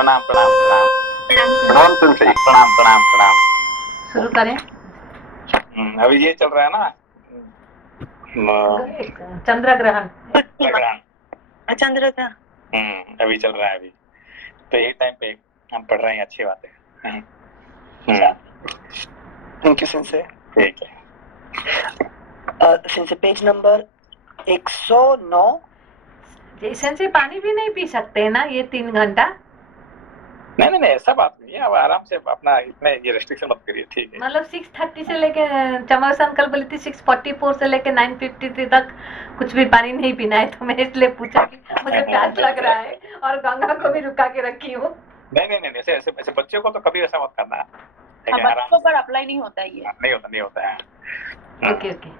प्रणाम प्रणाम प्रणाम। प्रणाम सेंसेई। प्रणाम प्रणाम प्रणाम। शुरू करें। अभी ये चल रहा है ना चंद्र ग्रहण। चंद्र का अभी चल रहा है अभी, तो यही टाइम पे हम पढ़ रहे हैं, अच्छी बात है। Thank you sensei. ठीक है। Sensei page number 109। जैसे से पानी भी नहीं पी सकते ना ये 3 घंटा? नहीं नहीं नहीं, ऐसा बात नहीं है, अब आराम से अपना इसमें ये रेस्ट्रिक्शन मत करिए, ठीक है। मतलब 6:30 से लेके चमरसा अंकल बोली थी 6:44 से लेके 9:53 तक कुछ भी पानी नहीं पीना है, तो मैंने इसलिए पूछा कि मुझे प्यास लग रहा है और गंगा को भी रुका के रखी हूँ। नहीं नहीं नहीं, ऐसे ऐसे ऐसे बच्चों को तो कभी ऐसा मत करना, बच्चों पर अप्लाई नहीं होता है ये। नहीं होता है। ओके ओके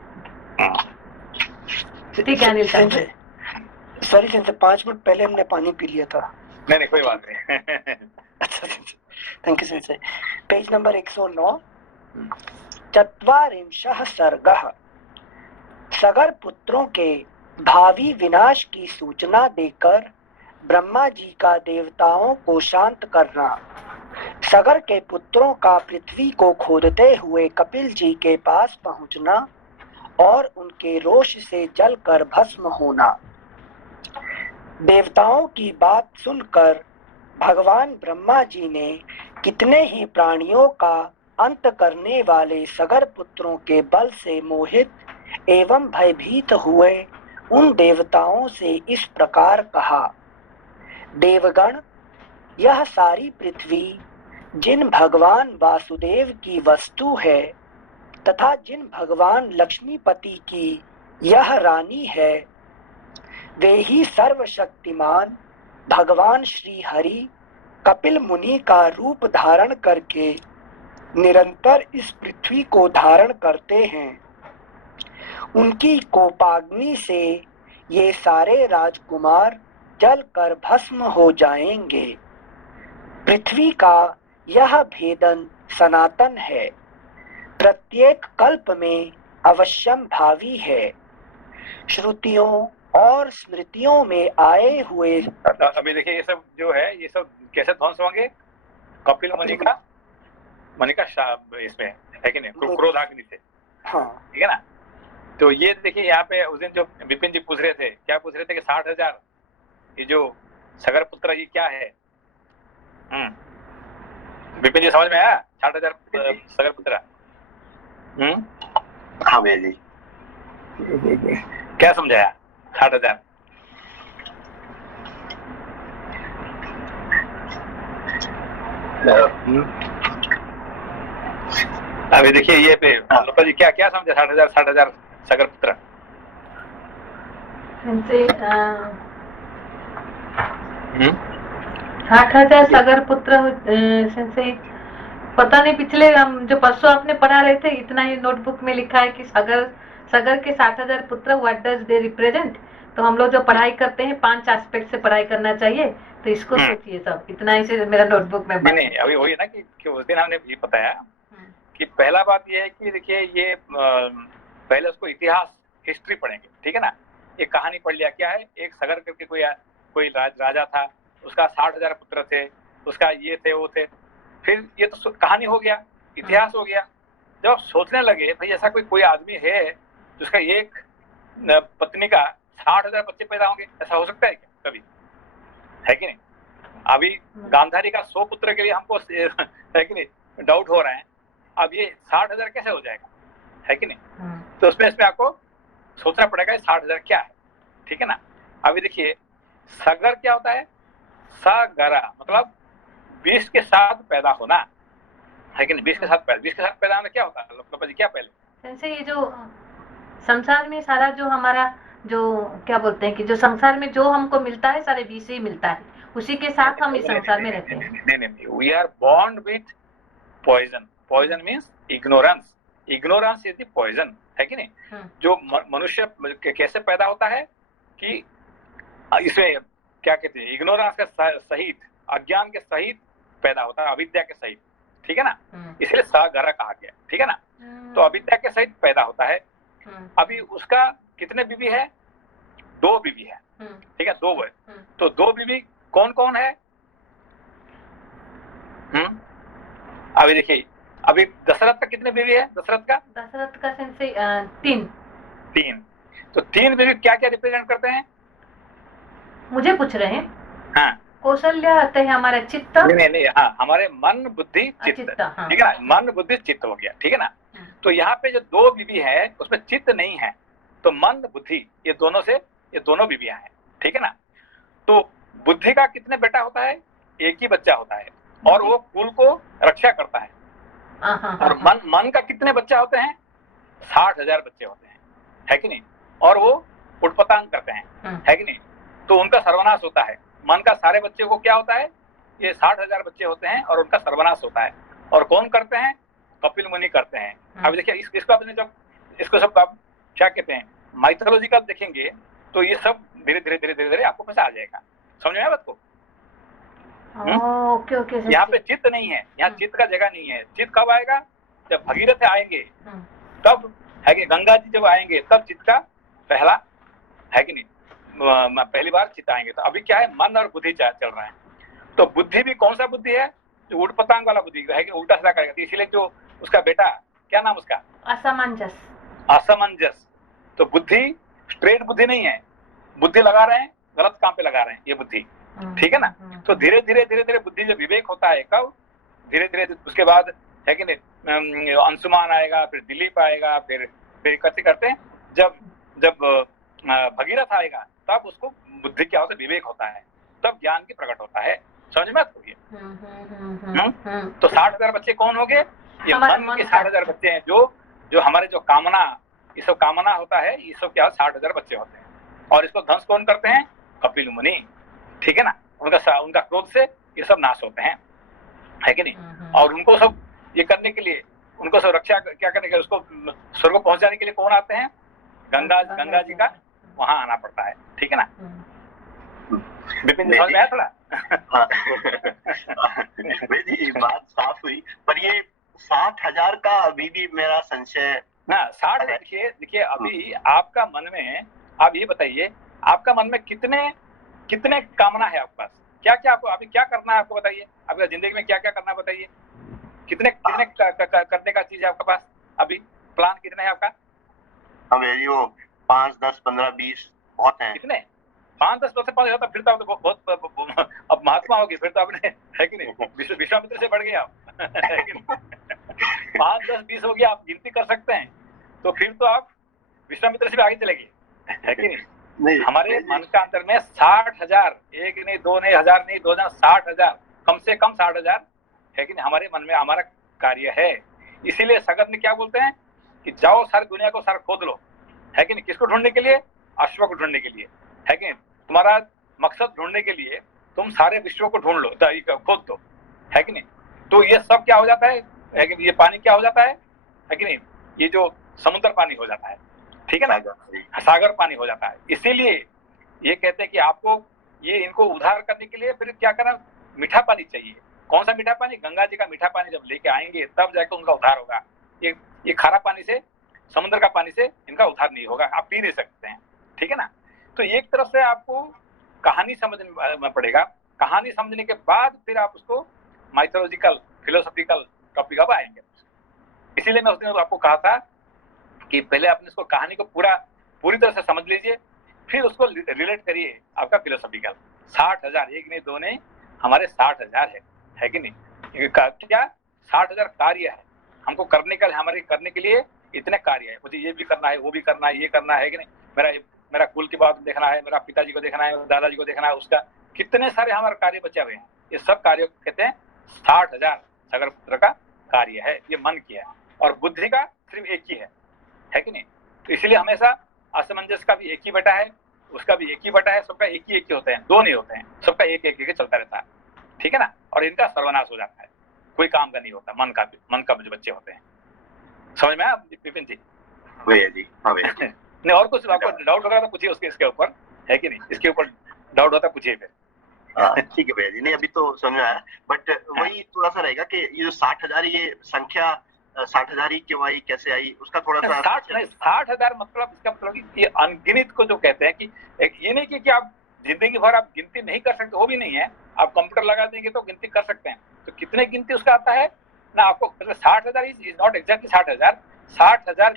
ठीक है Anil sensei, sorry sensei, 5 minute पहले हमने पानी पी लिया था। नहीं नहीं कोई बात नहीं। अच्छा sensei, thank you sensei. Page number 109। चत्वारिंशः सर्गः। सगर पुत्रों के भावी विनाश की सूचना देकर ब्रह्मा जी का देवताओं को शांत करना। सगर के पुत्रों का पृथ्वी को खोदते हुए कपिल जी के पास पहुंचना और उनके रोष से जलकर भस्म होना। देवताओं की बात सुनकर भगवान ब्रह्मा जी ने कितने ही प्राणियों का अंत करने वाले सगर पुत्रों के बल से मोहित एवं भयभीत हुए उन देवताओं से इस प्रकार कहा। देवगण, यह सारी पृथ्वी जिन भगवान वासुदेव की वस्तु है तथा जिन भगवान लक्ष्मीपति की यह रानी है, वे ही सर्वशक्तिमान भगवान श्री हरि कपिल मुनि का रूप धारण करके निरंतर इस पृथ्वी को धारण करते हैं। उनकी कोपाग्नि से ये सारे राजकुमार जलकर भस्म हो जाएंगे। पृथ्वी का यह भेदन सनातन है, प्रत्येक कल्प में अवश्यम भावी है। श्रुतियों और स्मृतियों में आए हुए अभी देखिए ये सब जो है, ये सब कैसे ध्वंस होंगे? कपिल मुनि का इसमें है कि नहीं, क्रोधाग्नि से। हाँ, ठीक है ना। तो ये देखिए यहाँ पे उस दिन जो विपिन जी पूछ रहे थे, क्या पूछ रहे थे कि 60,000 ये जो सगर पुत्र ये क्या है? विपिन जी समझ में आया 60,000 सगर पुत्र? हाँ भैया जी। क्या समझाया 60,000? अभी देखिए ये पे लोपा जी क्या क्या समझे 60,000 सगर पुत्र? 60,000 सगर पुत्र से पता नहीं, पिछले हम जो परसों आपने पढ़ा रहे थे इतना ही नोटबुक में लिखा है कि सगर के 60,000 पुत्र, व्हाट डज दे रिप्रेजेंट। तो हम लोग जो पढ़ाई करते हैं 5 एस्पेक्ट से पढ़ाई करना चाहिए, तो इसको सोचिए सब, इतना ही से मेरा नोटबुक में नहीं अभी वही ना कि उस दिन हमने ये बताया कि पहला बात ये है कि देखिए ये पहले उसको इतिहास हिस्ट्री पढ़ेंगे, ठीक है ना। ये कहानी पढ़ लिया, क्या है, एक सगर करके कोई राजा था, उसका 60,000 पुत्र थे, उसका ये थे वो थे। फिर ये तो कहानी हो गया, इतिहास हो गया। जब सोचने लगे भाई ऐसा कोई आदमी है जिसका एक पत्नी का 60,000 बच्चे पैदा होंगे, ऐसा हो सकता है क्या कभी? है कि नहीं? अभी गांधारी का 100 पुत्र के लिए हमको है कि नहीं डाउट हो रहा है, अब ये 60,000 कैसे हो जाएगा? है कि नहीं? तो इसमें आपको सोचना पड़ेगा 60,000 क्या है, ठीक है ना। अभी देखिए सगर क्या होता है? सगरा मतलब 20 के साथ पैदा होना, है कि नहीं। 20 के साथ पैदा होना क्या होता है लोपा जी? क्या पहले ये जो संसार में सारा जो हमारा जो क्या बोलते हैं कि जो संसार में जो हमको मिलता है सारे 20 ही मिलता है, उसी के साथ हम इस संसार में रहते हैं। नहीं, we are born with poison. Poison means ignorance. Ignorance is the poison, है कि नहीं। जो मनुष्य कैसे पैदा होता है कि इसमें क्या कहते हैं, इग्नोरेंस के सहित, अज्ञान के सहित पैदा होता है, अविद्या के सहित, ठीक है ना। इसलिए सगरा कहा गया, ठीक है ना। तो अविद्या के सहित पैदा होता है। अभी उसका कितने बीवी है? 2 बीवी है, ठीक है, 2 है। तो 2 बीवी कौन कौन है? अभी देखिए, अभी दशरथ का कितने बीवी है? दशरथ का सेंसे 3। तो 3 बीवी क्या क्या रिप्रेजेंट करते हैं? मुझे पूछ रहे हैं? हाँ, कौशल्या आते हैं हमारा चित्त। नहीं, हाँ, हमारे मन बुद्धि चित्त, हाँ। ठीक है ना, मन बुद्धि चित्त हो गया, ठीक है ना। तो यहाँ पे जो 2 बीवी है उसमें चित्त नहीं है, तो मन बुद्धि ये दोनों बीवियां हैं, ठीक है ना। तो बुद्धि का कितने बेटा होता है? एक ही बच्चा होता है, और वो कुल को रक्षा करता है। और मन का कितने बच्चे होते हैं? 60,000 बच्चे होते हैं, है कि नहीं। और वो उटपटांग करते हैं, है कि नहीं। तो उनका सर्वनाश होता है। मन का सारे बच्चे को क्या होता है? ये 60,000 बच्चे होते हैं और उनका सर्वनाश होता है। और कौन करते हैं? कपिल मुनि करते हैं। अब देखिए, इसको आपने जब इसको सब आप क्या कहते हैं, माइथोलॉजिकल देखेंगे तो ये सब धीरे धीरे आपको पता आ जाएगा। समझ में आया बात को? ओके। यहाँ पे चित्त नहीं है, यहाँ चित्त का जगह नहीं है। चित्त कब आएगा? जब भगीरथ आएंगे तब, है कि गंगा जी जब आएंगे तब चित्त का पहला, है कि नहीं, पहली बार चित्त आएंगे। तो अभी क्या है, मन और बुद्धि चल रहा है। तो बुद्धि भी कौन सा बुद्धि है? जो उटपटांग वाला बुद्धि है कि उल्टा सीधा करेगा। इसीलिए जो उसका बेटा, क्या नाम उसका? असमंजस। तो बुद्धि स्ट्रेट बुद्धि नहीं है, बुद्धि लगा रहे हैं, गलत काम पे लगा रहे हैं, ये बुद्धि, ठीक है ना। तो धीरे धीरे बुद्धि जब विवेक होता है, कब? धीरे धीरे उसके बाद, है कि नहीं, अंशुमान आएगा, फिर दिलीप आएगा, फिर करते करते जब भगीरथ आएगा तब उसको बुद्धि क्या होता है? विवेक होता है, तब ज्ञान की प्रकट होता है। समझ में आती है? तो 60,000 बच्चे कौन हो गए? ये मन के 60,000 बच्चे हैं, जो हमारे जो कामना, ये सब कामना होता है, ये सब क्या 60,000 बच्चे होते हैं। और इसको ध्वंस कौन करते हैं? कपिल मुनि, ठीक है ना। उनका क्रोध से ये सब नाश होते हैं, है कि नहीं। और उनको सब ये करने के लिए, उनको सब रक्षा क्या करने के लिए, उसको स्वर्ग पहुंचाने के लिए कौन आते हैं? गंगा जी का वहां आना पड़ता है, ठीक है ना। विपिन जी समझ में आया थोड़ा? जी बात साफ हुई, पर ये 60,000 का अभी भी मेरा संशय ना। 60, देखिए अभी आपका मन में, आप ये बताइए, आपका मन में कितने कामना है आपके पास? क्या आपको अभी क्या करना है, आपको बताइए। आपकी जिंदगी में क्या करना है बताइए। कितने करने का चीज है आपके पास? अभी प्लान कितने है आपका? हमें वो 5, 10, 15, 20 बहुत है। कितने? 5, 10 से 5 होता, फिर तो आप तो बहुत अब महात्मा होगी, फिर तो आपने, है कि नहीं, विश्वामित्र से बढ़ गए आप, है कि नहीं। 5, 10, 20 हो गया, आप गिनती कर सकते हैं, तो फिर तो आप विश्वामित्र से भी आगे चले गए, है कि नहीं। हमारे मन का अंतर में 60,000, 1 नहीं, 2 नहीं, 1000 नहीं, 2000, 60,000, कम से कम 60,000, है कि नहीं, हमारे मन में हमारा कार्य है। इसीलिए सगत में क्या बोलते हैं कि जाओ सारी दुनिया को सारा खोद लो, है कि नहीं। किसको ढूंढने के लिए? अश्व को ढूंढने के लिए, है कि नहीं। तुम्हारा मकसद ढूंढने के लिए तुम सारे विश्व को ढूंढ लो, खोद दो, है कि नहीं। तो ये सब क्या हो जाता है कि ये पानी क्या हो जाता है कि नहीं, ये जो समुद्र पानी हो जाता है, ठीक है ना, सागर पानी हो जाता है। इसीलिए ये कहते हैं कि आपको ये इनको उद्धार करने के लिए फिर क्या करना, मीठा पानी चाहिए। कौन सा मीठा पानी? गंगा जी का मीठा पानी जब लेके आएंगे तब जाकर उनका उद्धार होगा। ये खारा पानी से, समुद्र का पानी से इनका उद्धार नहीं होगा, आप पी नहीं सकते हैं, ठीक है ना। तो एक तरफ से आपको कहानी समझना पड़ेगा, कहानी समझने के बाद फिर आप उसको माइथोलॉजिकल, फिलोसॉफिकल टॉपिक अब आएंगे। इसीलिए मैं उस दिन आपको कहा था कि पहले आपने इसको कहानी को पूरी तरह से समझ लीजिए, फिर उसको रिलेट करिए आपका फिलोसॉफिकल। 60,000, 1 नहीं 2 नहीं, हमारे 60,000 है कि नहीं। क्या 60,000 कार्य है हमको करने का, हमारे करने के लिए इतने कार्य है। मुझे ये भी करना है, वो भी करना है, ये करना है कि नहीं, मेरा कुल की बात देखना है, मेरा पिताजी को देखना है, दादाजी को देखना है, उसका कितने सारे हमारे कार्य बचे हुए हैं। ये सब कार्य कहते हैं 60,000 सगर पुत्र का कार्य है, ये मन की है। और बुद्धि का सिर्फ एक ही है कि नहीं। तो इसलिए हमेशा असमंजस का भी एक ही बेटा है, उसका भी एक ही बेटा है, सबका एक ही होते हैं, 2 नहीं होते हैं, सबका एक चलता रहता है, ठीक है ना। और इनका सर्वनाश हो जाता है, कोई काम का नहीं होता। मन का जो बच्चे होते हैं, समझ में आया विपिन जी? नहीं, और कुछ आपको डाउट होगा तो पूछिए इसके ऊपर, है कि नहीं। इसके ऊपर डाउट होता पूछिए फिर। ठीक है भैया जी, नहीं अभी तो समझ में आया, बट वही थोड़ा सा रहेगा कि ये जो 60,000 ये संख्या 60,000 ही क्यों आई, कैसे आई, उसका थोड़ा सा 60,000 मतलब इसका मतलब ये अनगिनत को जो कहते हैं कि ये नहीं कि आप जिंदगी भर आप गिनती नहीं कर सकते, वो भी नहीं है। आप कंप्यूटर लगा देंगे तो गिनती कर सकते हैं। तो कितने गिनती उसका आता है ना आपको मतलब 60,000 इज नॉट एग्जैक्टली 60,000, 60,000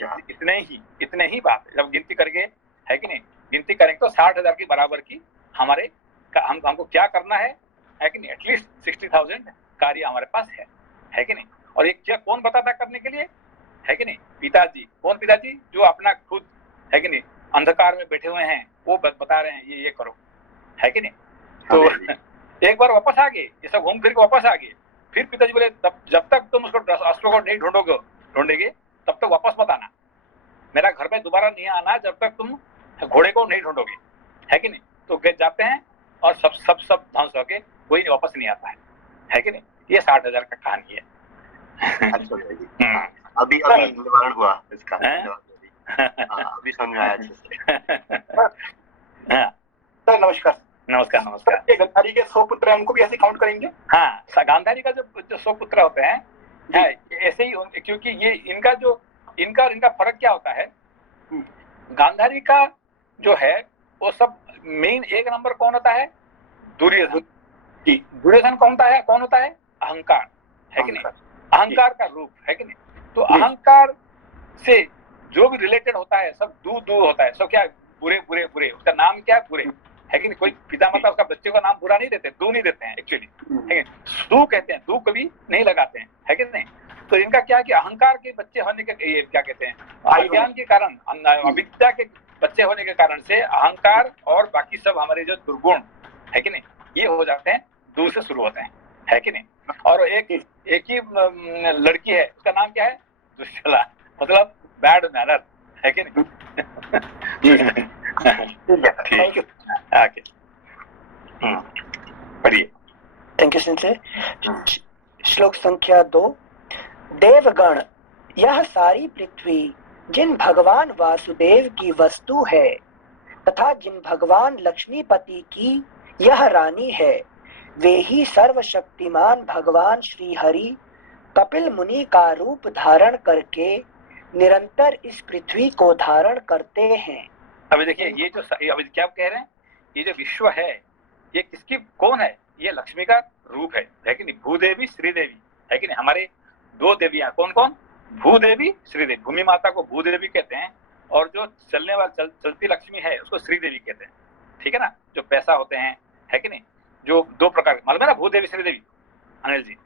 इतने ही बात है। जब गिनती करके है कि नहीं, गिनती करेंगे तो 60,000 के बराबर की हमारे हमको क्या करना है कि नहीं, एटलीस्ट 60,000 कार्य हमारे पास है कि नहीं। और एक क्या कौन बताता करने के लिए, है कि नहीं, पिताजी। कौन पिताजी? जो अपना खुद है कि नहीं अंधकार में बैठे हुए हैं, वो बता रहे हैं ये करो, है कि नहीं। तो एक बार वापस आ गए, ये सब घूम फिर के वापस आ गए, फिर पिताजी बोले जब तक तुम उसको अस्त्रों को नहीं ढूंढेगे तब तक वापस मत आना, मेरा घर में दोबारा नहीं आना जब तक तुम घोड़े को नहीं ढूंढोगे, है कि नहीं। तो वे जाते हैं और सब ध्वंस होके कोई नहीं वापस नहीं आता है कि नहीं। ये 60,000 का कहानी है। अच्छा भैया जी, अभी निवारण हुआ इसका, अभी समझ आया अच्छे से। सर नमस्कार। नमस्कार नमस्कार। गांधारी के 100 पुत्र हैं, उनको भी ऐसे काउंट करेंगे? हाँ, गांधारी का जो 100 पुत्र होते हैं ऐसे ही, क्योंकि ये इनका फर्क क्या होता है, गांधारी का जो है वो सब मेन एक नंबर कौन होता है? दुर्योधन। दुर्योधन कौन होता है? अहंकार, है कि नहीं, अहंकार का रूप, है कि नहीं। तो अहंकार से जो भी रिलेटेड होता है सब दू होता है, सब क्या बुरे, उसका नाम क्या है? बुरे, है कि नहीं। कोई पिता माता उसका बच्चे का नाम बुरा नहीं देते, दू नहीं देते हैं एक्चुअली, है कि दू कहते हैं, दू कभी नहीं लगाते हैं, है कि नहीं। तो इनका क्या है कि अहंकार के बच्चे होने के, ये क्या कहते हैं, अज्ञान के कारण, अविद्या के बच्चे होने के कारण से अहंकार और बाकी सब हमारे जो दुर्गुण, है कि नहीं, ये हो जाते हैं, दू से शुरू होते हैं, है कि नहीं। और एक ही लड़की है, उसका नाम क्या है? दुश्चला, मतलब बैड मैनर, है कि नहीं। Thank you. पढ़िए। Thank you sensei. श्लोक संख्या 2। देवगण, यह सारी पृथ्वी जिन भगवान वासुदेव की वस्तु है तथा जिन भगवान लक्ष्मीपति की यह रानी है, वे ही सर्वशक्तिमान भगवान श्री हरि कपिल मुनि का रूप धारण करके निरंतर इस पृथ्वी को धारण करते हैं। अभी देखिए, ये जो अभी क्या कह रहे हैं, ये जो विश्व है ये किसकी, कौन है? ये लक्ष्मी का रूप है कि नहीं, भूदेवी श्रीदेवी, है कि नहीं। हमारे दो देवियां कौन कौन? भूदेवी श्रीदेवी। भूमि माता को भूदेवी कहते हैं और जो चलने वाली चलती लक्ष्मी है उसको श्रीदेवी कहते हैं, ठीक है ना। जो पैसा होते हैं, है कि नहीं, जो दो प्रकार, मालूम है ना, भूदेवी श्रीदेवी। अनिल जी,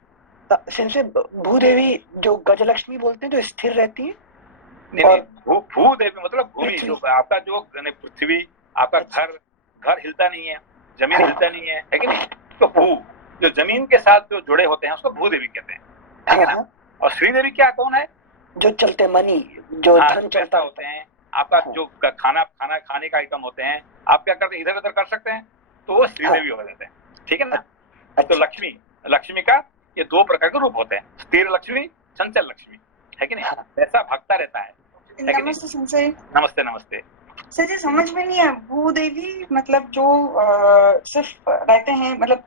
सिंसे भूदेवी जो गजलक्ष्मी बोलते हैं, जो स्थिर रहती है। नहीं, भूदेवी मतलब भूमि, जो आपका जो पृथ्वी, आपका घर हिलता नहीं है, जमीन हिलता नहीं है कि नहीं। तो भू जो जमीन के साथ जो जुड़े होते हैं उसको भूदेवी कहते हैं, ठीक है ना। और श्रीदेवी क्या, कौन है? जो चलते मनी, जो धन चलता होते हैं, आपका जो खाना खाने का आइटम होते हैं, आप क्या करते हैं, इधर उधर कर सकते हैं, तो वो श्रीदेवी हो जाते हैं, ठीक है ना। तो लक्ष्मी का ये दो प्रकार के रूप होते हैं, स्थिर लक्ष्मी, चंचल लक्ष्मी, है कि नहीं। ऐसा भागता रहता है। नमस्ते संजय। नमस्ते नमस्ते। सर जी समझ में नहीं है, भूदेवी मतलब जो सिर्फ रहते हैं, मतलब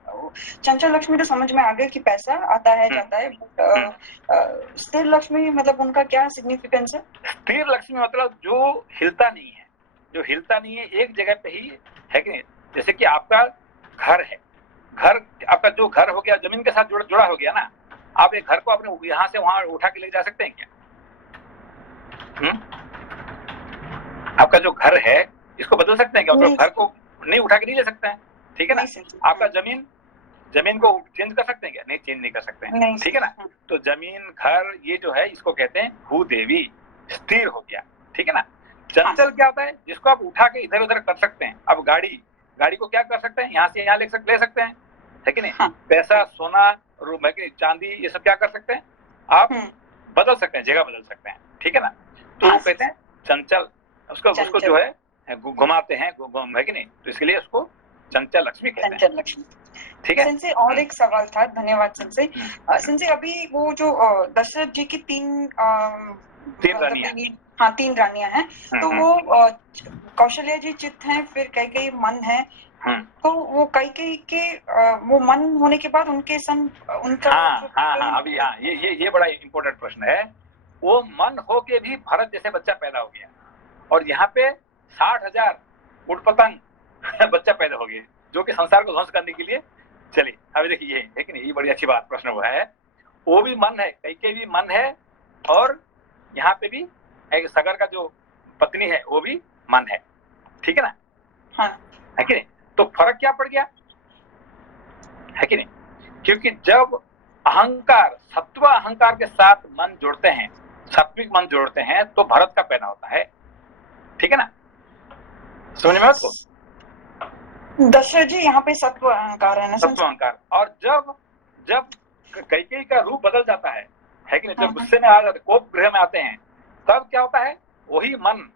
चंचल लक्ष्मी तो समझ में आ गया कि पैसा आता है जाता है, बट स्थिर लक्ष्मी मतलब उनका क्या सिग्निफिकेंस है? स्थिर लक्ष्मी मतलब जो हिलता नहीं है, जो हिलता नहीं है, एक जगह पे ही, है कि नहीं। जैसे कि आपका घर है, आपका जो घर हो गया जमीन के साथ जुड़ा हो गया ना, आप एक घर को अपने यहाँ से वहां उठा के ले जा सकते हैं क्या? आपका जो घर है इसको बदल सकते हैं क्या? मतलब घर को नहीं उठा के नहीं ले सकते हैं, ठीक है ना। आपका जमीन को चेंज कर सकते हैं क्या? नहीं, चेंज नहीं कर सकते हैं, ठीक है ना। तो जमीन, घर, ये जो है इसको कहते हैं भूदेवी, स्थिर हो गया, ठीक है ना। चंचल क्या होता है? जिसको आप उठा के इधर उधर कर सकते हैं। अब गाड़ी को क्या कर सकते हैं? यहाँ से यहाँ ले सकते हैं, है कि नहीं। पैसा, सोना, चांदी, ये सब क्या कर सकते हैं? आप बदल सकते हैं, जगह बदल सकते हैं, ठीक है ना। तो वो कहते हैं चंचल, उसको जो है घुमाते हैं, है कि नहीं। तो इसके लिए उसको चंचल लक्ष्मी कहते हैं, ठीक है। सिंसे और एक सवाल था, धन्यवाद सिंसे। सिंसे अभी वो जो दशरथ जी की तीन रानियां हैं, तो वो कौशल्या जी चित्त हैं, फिर कई मन है, तो वो कई के वो मन होने के बाद उनका अभी ये बड़ा इम्पोर्टेंट प्रश्न है। वो मन हो के भी भरत जैसे बच्चा पैदा हो गया, और यहाँ पे 60,000 उटपतंग बच्चा पैदा हो गए, जो कि संसार को ध्वंस करने के लिए चली। अभी देखिए, ये है कि नहीं, ये बड़ी अच्छी बात प्रश्न हुआ है। वो भी मन है, कैकेयी भी मन है, और यहाँ पे भी एक सगर का जो पत्नी है वो भी मन है, ठीक है ना? हाँ। है कि नहीं? तो फर्क क्या पड़ गया, है कि नहीं? क्योंकि जब अहंकार, सत्व अहंकार के साथ मन जोड़ते हैं, सात्विक मन जोड़ते हैं, तो भरत का पैदा होता है, ठीक है ना? समझ में आपको? दशरथ जी यहाँ पे सत्व अहंकार है ना? सत्व अहंकार। और जब जब कैकेयी का रूप बदल जाता है कि नहीं? जब गुस्से में आ जाते, कोप गृह में आते हैं, तब क्या होता है? वही मन,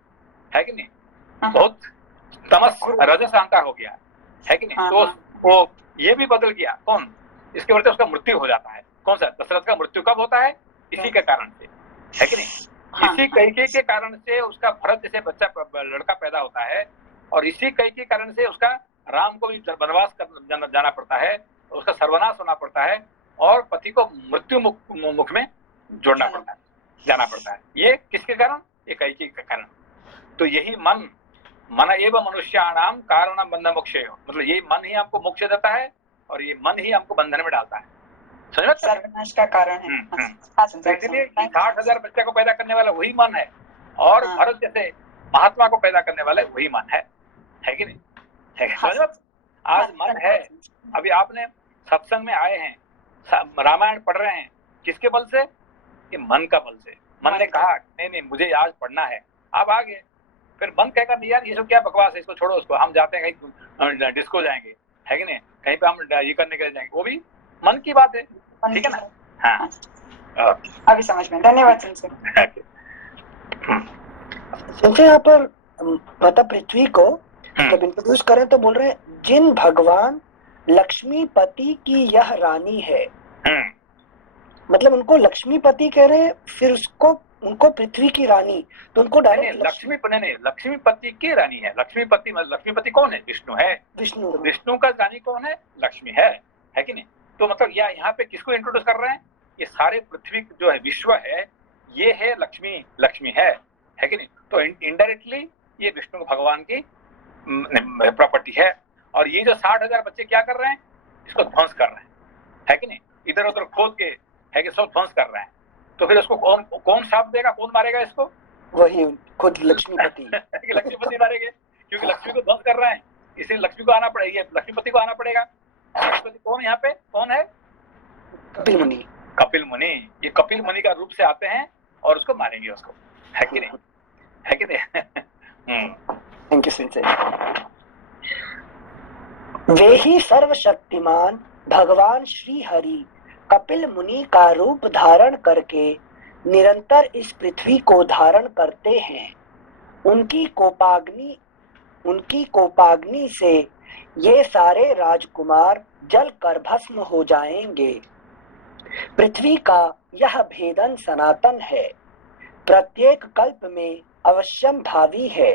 है कि नहीं, बहुत तमस रजस अहंकार हो गया, है कि नहीं? तो वो ये भी बदल गया। कौन? इसके वजह से उसका मृत्यु हो जाता है। कौन सा? दशरथ का मृत्यु कब होता है? इसी के कारण से, है कि नहीं? इसी कैकेयी के कारण से उसका भरत जैसे बच्चा, लड़का पैदा होता है, और इसी कैकेयी के कारण से उसका राम को भी वनवास जाना पड़ता है, उसका सर्वनाश होना पड़ता है, और पति को मृत्यु मुख में जोड़ना पड़ता है, जाना पड़ता है। ये किसके कारण? ये कैकेयी के कारण। तो यही मन एवं मनुष्याणाम कारणम बंधन मोक्षेय, मतलब यही मन ही हमको मोक्ष देता है, और ये मन ही हमको बंधन में डालता है। समझ में? सर्वनाश का कारण है। तो इसलिए 60,000 बच्चे को पैदा करने वाला वही मन है, और भरत जैसे महात्मा को पैदा करने वाला वही मन है कि नहीं? समझ में? आज मन है। अभी आपने सत्संग में आए हैं, रामायण पढ़ रहे हैं, किसके बल से? कि मन का बल से। मन ने कहा नहीं मुझे आज पढ़ना है, आप आ गए। फिर मन कहेगा नहीं यार ये सब क्या बकवास है, इसको छोड़ो, उसको हम जाते हैं कहीं डिस्को जाएंगे, है कि नहीं, कहीं पे हम ये करने के लिए जाएंगे, वो भी मन की बात है, ठीक है ना? हाँ, अभी समझ में। धन्यवाद सर। यहाँ पर माता पृथ्वी को जब इंट्रोड्यूस करें तो बोल रहे हैं जिन भगवान लक्ष्मीपति की यह रानी है, मतलब उनको लक्ष्मीपति कह रहे, फिर उनको पृथ्वी की रानी, तो उनको डायरेक्ट लक्ष्मीपति की रानी है। लक्ष्मीपति कौन है? विष्णु है। विष्णु का रानी कौन है? लक्ष्मी है कि नहीं? तो मतलब यहाँ पे किसको इंट्रोड्यूस कर रहे हैं? ये सारे पृथ्वी जो है, विश्व है, ये है लक्ष्मी है कि नहीं? तो इनडायरेक्टली ये विष्णु भगवान की प्रॉपर्टी है। और ये जो 60,000 बच्चे क्या कर रहे हैं? इसको ध्वंस कर रहे हैं, है कि नहीं? इधर उधर खोद के, है कि सब ध्वंस कर रहे हैं। तो फिर उसको कौन साथ देगा, कौन मारेगा इसको? वही खुद लक्ष्मीपति। लक्ष्मीपति मारेंगे, क्योंकि लक्ष्मी को ध्वंस कर रहे हैं, इसलिए लक्ष्मी को आना पड़ेगा, लक्ष्मीपति को आना पड़ेगा। लक्ष्मीपति कौन यहाँ पे? कौन है? कपिल मुनि। ये कपिल मुनि का रूप से आते हैं और उसको मारेंगे, उसको, है कि नहीं? है कि नहीं? Thank you सिंचे। वे ही सर्वशक्तिमान भगवान श्री हरि कपिल मुनि का रूप धारण करके निरंतर इस पृथ्वी को धारण करते हैं। उनकी कोपाग्नि से ये सारे राजकुमार जल कर भस्म हो जाएंगे। पृथ्वी का यह भेदन सनातन है, प्रत्येक कल्प में अवश्यम भावी है।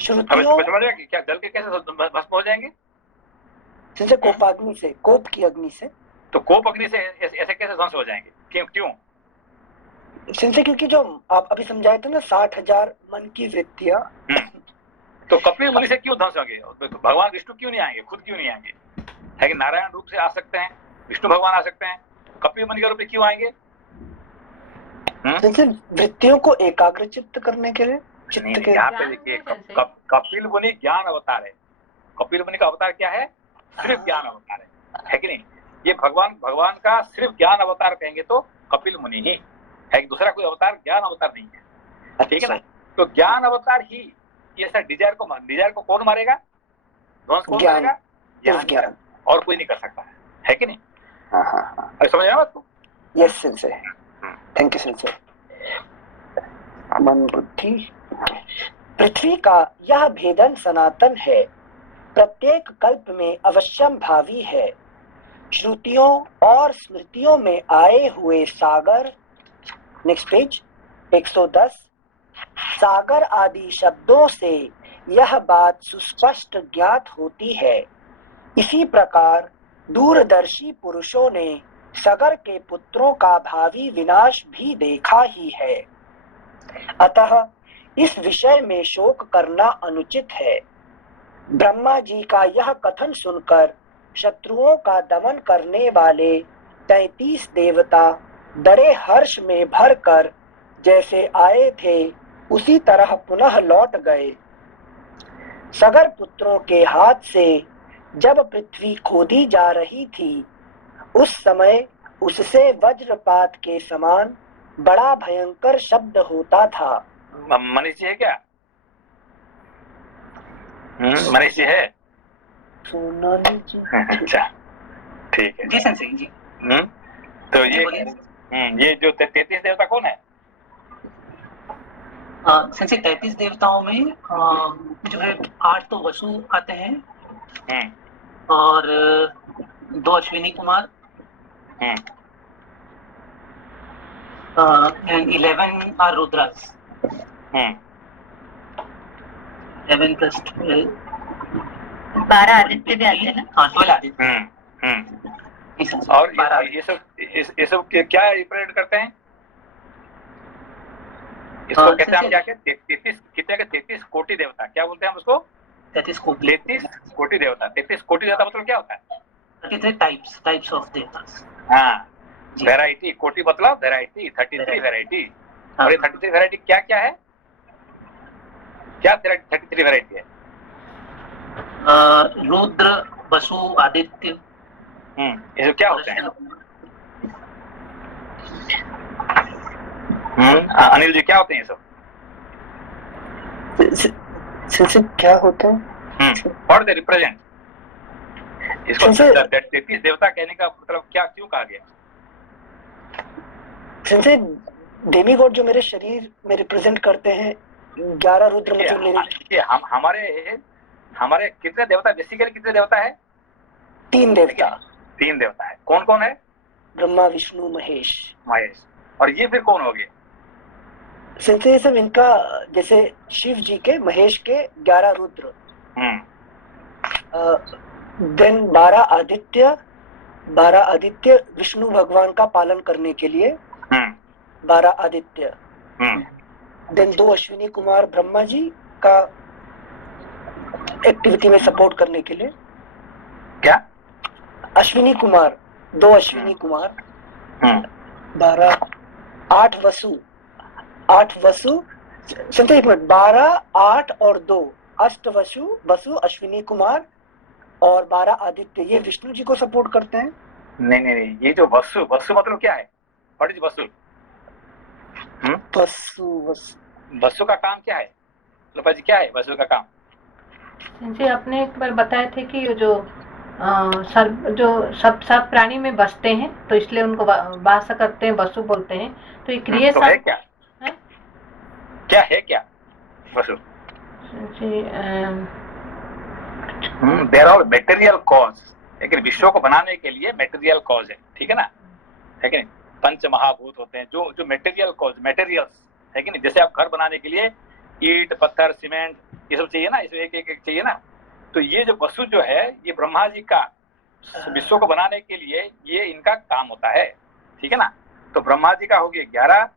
श्रुतियों क्या जल के कैसे भस्म हो जाएंगे? जैसे कोपाग्नि से, कोप की अग्नि से। तो कोप अग्नि से ऐसे कैसे ध्वंस हो जाएंगे? क्यों? क्योंकि जो आप अभी समझाए थे ना 60,000 मन की वृत्तियां, तो कपिल मुनि से क्यों ध्वंस होंगे? तो भगवान विष्णु क्यों नहीं आएंगे? खुद क्यों नहीं आएंगे? है कि नारायण रूप से आ सकते हैं, विष्णु भगवान आ सकते हैं, कपिल मुनि के रूप में क्यों आएंगे? वृत्तियों को एकाग्रचित्त करने के लिए। चित्त के यहाँ पे देखिए, कपिल मुनि ज्ञान अवतार है। कपिल मुनि का अवतार क्या है? सिर्फ ज्ञान अवतार है कि नहीं? ये भगवान का सिर्फ ज्ञान अवतार कहेंगे तो कपिल मुनि ही है, दूसरा कोई अवतार ज्ञान अवतार नहीं है, ठीक है ना? तो ज्ञान अवतार ही ये ऐसा डिजायर को कौन मारेगा? ध्वंस कौन करेगा? ज्ञान, और कोई नहीं कर सकता है कि नहीं? समझ आया आपको? Yes sensei, thank you sensei. मन बुद्धि। पृथ्वी का यह भेदन सनातन है, प्रत्येक कल्प में अवश्यम भावी है। श्रुतियों और स्मृतियों में आए हुए सागर, नेक्स्ट पेज 110, सागर आदि शब्दों से यह बात सुस्पष्ट ज्ञात होती है। इसी प्रकार दूरदर्शी पुरुषों ने सगर के पुत्रों का भावी विनाश भी देखा ही है। अतः इस विषय में शोक करना अनुचित है। ब्रह्मा जी का यह कथन सुनकर शत्रुओं का दमन करने वाले 33 देवता बड़े हर्ष में भरकर जैसे आए थे उसी तरह पुनः लौट गए। सगर पुत्रों के हाथ से जब पृथ्वी खोदी जा रही थी उस समय उससे वज्रपात के समान बड़ा भयंकर शब्द होता था। मनीष जी है क्या? मनीष जी है? सोनाली जी। अच्छा ठीक है जी सेंसे जी। तो ये जो 33 देवता कौन है? सेंसे 33 देवताओं में जो है 8 तो वसु आते हैं और 2 Ashwini Kumar and 11 are Rudras. 11 plus 12 12 Aditya भी आते हैं ना? हाँ 12 आदित्य। और ये सब क्या रिप्रेजेंट करते हैं? इसको कहते हैं हम क्या कहते हैं? 33 कोटि देवता, क्या बोलते हैं हम उसको? 33 कोटि। 33 कोटि देवता। 33 कोटि देवता मतलब क्या होता है? 33 टाइप्स ऑफ देवतास। हाँ, वैरायटी। कोटि मतलब वैरायटी, 33 वैरायटी। और ये 33 वैरायटी क्या क्या है? क्या 33 वैरायटी है? रुद्र, वसु, आदित्य। ये सब क्या होते हैं? अनिल जी क्या होते हैं ये सब? क्या होता है? What they represent? इसको 33 देवता कहने का मतलब क्या, क्यों कहा गया? सिंसे डेमीगॉड जो मेरे शरीर में रिप्रेजेंट करते हैं, 11 रुद्र मतलब मेरे हमारे कितने देवता, बेसिकली कितने देवता है? 3 देवता। 3 देवता है। कौन कौन है? ब्रह्मा, विष्णु, महेश। और ये फिर कौन हो गए? सिंसे सब इनका, जैसे शिव जी के, महेश के 11 रुद्र, देन 12 आदित्य विष्णु भगवान का पालन करने के लिए 12 आदित्य, देन 2 अश्विनी कुमार ब्रह्मा जी का एक्टिविटी में सपोर्ट करने के लिए। क्या? अश्विनी कुमार, 2 अश्विनी कुमार, 12 8 वसु, 8 वसु, सुनते एक मिनट, 12 8 और 2 अष्ट वसु अश्विनी कुमार और 12 आदित्य, ये विष्णु जी को सपोर्ट करते हैं। नहीं, ये जो वसु मतलब क्या है? व्हाट इज वसु? वसु का काम क्या है? लपा जी क्या है वसु का काम? जी आपने एक बार बताए थे कि जो सब प्राणी में बसते हैं तो इसलिए उनको वास करते हैं, वसु बोलते हैं। तो ये क्रिएशन तो है क्या? क्या है क्या वसु? देयर आर मटेरियल कॉज, लेकिन विश्व को बनाने के लिए मटेरियल कॉज है, ठीक है ना? है कि नहीं? पंच महाभूत होते हैं जो मटेरियल कॉज, मटेरियल्स है कि नहीं? जैसे आप घर बनाने के लिए ईंट, पत्थर, सीमेंट, ये सब चाहिए ना, इसमें एक चाहिए ना। तो ये जो वसु जो है, ये ब्रह्मा जी का विश्व को बनाने के लिए ये इनका काम होता है, ठीक है ना? तो ब्रह्मा जी का हो गया 11,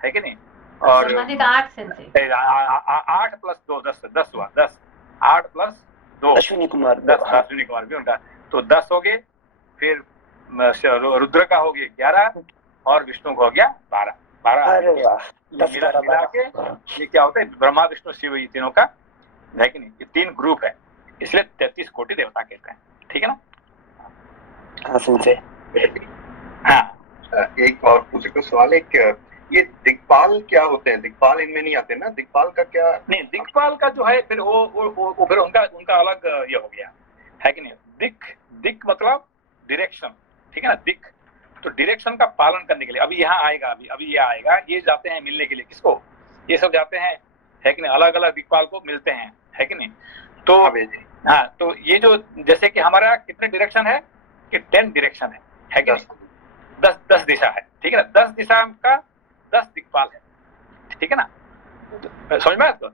है कि नहीं? और ब्रह्मा जी का 8 सेंसे 8 प्लस 2 10 हुआ, 10 8 प्लस 2 अश्विनी कुमार 10, अश्विनी कुमार भी उनका, तो 10 हो गए। फिर रुद्र का हो गया 11 और विष्णु का हो गया 12। अरे वाह, 10 मिला के ये क्या होता है? ब्रह्मा विष्णु शिव, ये तीनों का, है कि नहीं? ये 3 ग्रुप है, इसलिए 33 कोटि देवता कहते हैं, ठीक है ना? हाँ सुनते। हाँ, एक और पूछे को सवाल, एक ये दिक्पाल क्या होते हैं? दिक्पाल इनमें नहीं आते ना? दिक्पाल का क्या? नहीं, दिक्पाल का जो है फिर वो फिर उनका अलग ये हो गया, है कि नहीं? दिक मतलब डायरेक्शन, ठीक है ना? दिक तो डायरेक्शन का पालन करने के लिए अभी यहाँ आएगा, अभी ये आएगा। ये जाते हैं मिलने के लिए, किसको? ये सब जाते हैं, है कि नहीं? अलग अलग दिक्पाल को मिलते हैं, है कि नहीं? तो हाँ, तो ये जो जैसे कि हमारा कितने डायरेक्शन है कि 10 डायरेक्शन है कि नहीं? 10 दिशा है, ठीक है ना? 10 दिशा का 10 दिक्पाल है, ठीक है ना? तो समझ में आपको?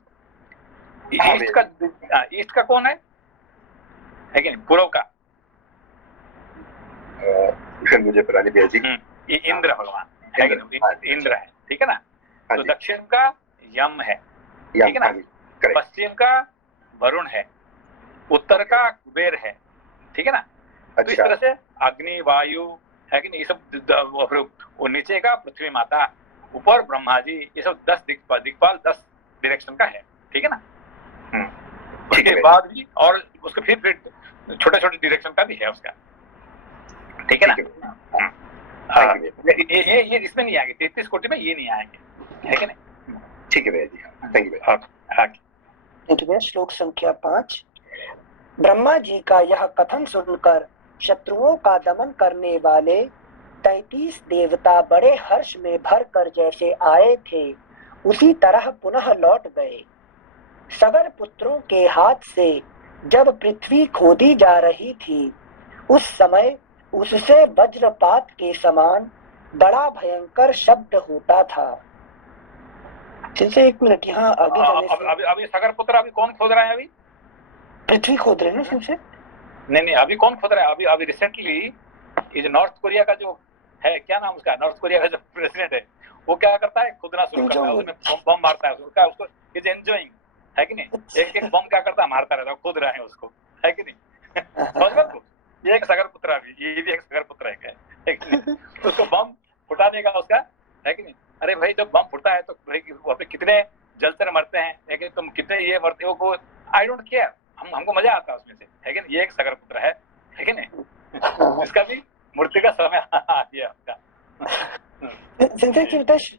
ईस्ट का कौन है कि नहीं? पूर्व का मुझे पता नहीं भैया जी। ये इंद्र भगवान है कि नहीं? इंद्र है, ठीक है ना? तो दक्षिण का यम है, ठीक है ना? पश्चिम का वरुण है, उत्तर का कुबेर है, ठीक है ना? तो इस तरह से अग्नि, वायु, है कि नहीं, ये सब वो नीचे का पृथ्वी माता, ऊपर ब्रह्मा जी, ये सब 10 दिक्पाल 10 डायरेक्शन का है, ठीक है ना। उसके बाद भी और उसके फिर छोटे छोटे डायरेक्शन का भी है उसका, ठीक है ना। ये इसमें नहीं आएंगे, 33 कोटि में ये नहीं आएंगे, है कि नहीं। ठीक है भैया जी, थैंक यू भैया। Thank you. श्लोक संख्या 5। ब्रह्मा जी का यह कथन सुनकर शत्रुओं का दमन करने वाले 33 देवता बड़े हर्ष में भरकर जैसे आए थे उसी तरह पुनः लौट गए। सगर पुत्रों के हाथ से जब पृथ्वी खोदी जा रही थी उस समय उससे वज्रपात के समान बड़ा भयंकर शब्द होता था। जैसे 1 मिनट यहाँ आगे जाने से अभी सगर पुत्र अभी कौन खोद रहा है? अभी पृथ्वी खोद रहे हैं ना सिंसे? नहीं, अभी कौन खोद रहा है? अभी रिसेंटली ये जो नॉर्थ कोरिया का जो है, क्या नाम उसका, नॉर्थ कोरिया का जो प्रेसिडेंट है, वो क्या करता है, खुदना शुरू करता है, उसमें बम मारता है उसको इज एंजॉयिंग, है कि नहीं। एक बम क्या करता है, मारता रहता है, खुद रहे हैं उसको, है कि नहीं। समझ गए? ये एक सगर पुत्र भी, ये भी एक सगर पुत्र है कि नहीं। उसको बम फुटाने का उसका, है कि नहीं। अरे भाई जब बम फुटता है तो भाई वहाँ पे कितने जलकर मरते हैं, लेकिन तुम कितने ये मरते हो, को आई डोंट केयर, हमको मजा आता है उसमें से, है कि नहीं। ये एक सगर पुत्र है कि नहीं। इसका भी मूर्ति का समय आ गया आपका।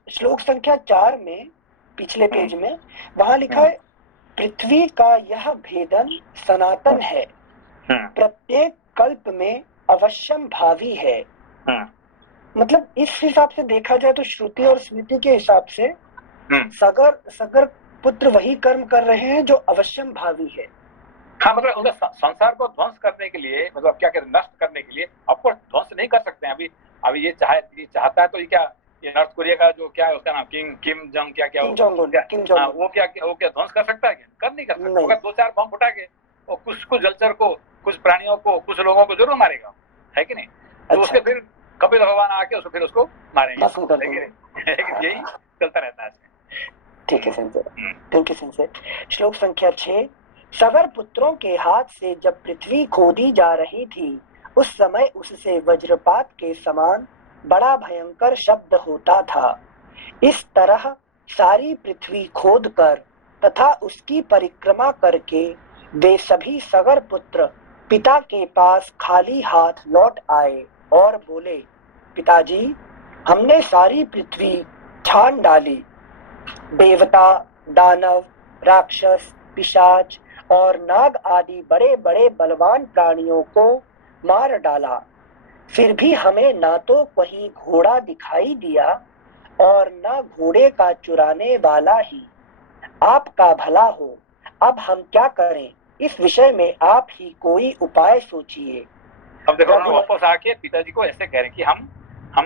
श्लोक संख्या 4 में पिछले पेज में वहां लिखा है पृथ्वी का यह भेदन सनातन है, प्रत्येक कल्प में अवश्यम भावी है। मतलब इस हिसाब से देखा जाए तो श्रुति और स्मृति के हिसाब से सगर पुत्र वही कर्म कर रहे हैं जो अवश्यम भावी है। हाँ, मतलब उनका संसार को ध्वंस करने के लिए, मतलब क्या कहते हैं, नष्ट करने के लिए। ऑफकोर्स ध्वंस नहीं कर सकते हैं अभी ये चाहता है तो ये क्या, ये नॉर्थ कोरिया का जो क्या है उसका नाम, किम जोंग क्या वो क्या ध्वंस कर सकता है? क्या कर नहीं कर सकता। अगर 2-4 बम फुटा के और कुछ जलचर को, कुछ प्राणियों को, कुछ लोगों को जरूर मारेगा, है कि नहीं। तो उसके फिर कपिल भगवान आके उसको मारेंगे, यही चलता रहता है। ठीक है संजय, थैंक यू संजय। श्लोक संख्या 6। सगर पुत्रों के हाथ से जब पृथ्वी खोदी जा रही थी उस समय उससे वज्रपात के समान बड़ा भयंकर शब्द होता था। इस तरह सारी पृथ्वी खोदकर तथा उसकी परिक्रमा करके वे सभी सगर पुत्र पिता के पास खाली हाथ लौट आए और बोले, पिताजी, हमने सारी पृथ्वी छान डाली, देवता, दानव, राक्षस, पिशाच और नाग आदि बड़े बड़े बलवान प्राणियों को मार डाला, फिर भी हमें ना तो कहीं घोड़ा दिखाई दिया और ना घोड़े का चुराने वाला ही। आपका भला हो, अब हम क्या करें? इस विषय में आप ही कोई उपाय सोचिए। अब देखो वापस आके पिताजी को ऐसे कह रहे हैं कि हम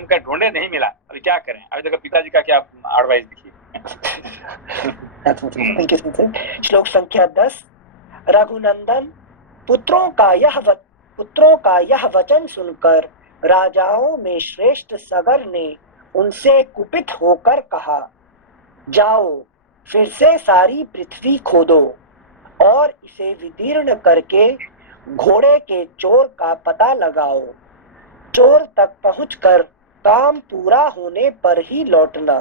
क्या ढूंढे, नहीं मिला, अभी क्या करें। अभी देखो पिताजी का क्या एडवाइस देखिए। श्लोक संख्या 10। रघुनंदन, पुत्रों का यह वचन सुनकर राजाओं में श्रेष्ठ सगर ने उनसे कुपित होकर कहा, जाओ फिर से सारी पृथ्वी खोदो और इसे विदीर्ण करके घोड़े के चोर का पता लगाओ। चोर तक पहुंचकर काम पूरा होने पर ही लौटना।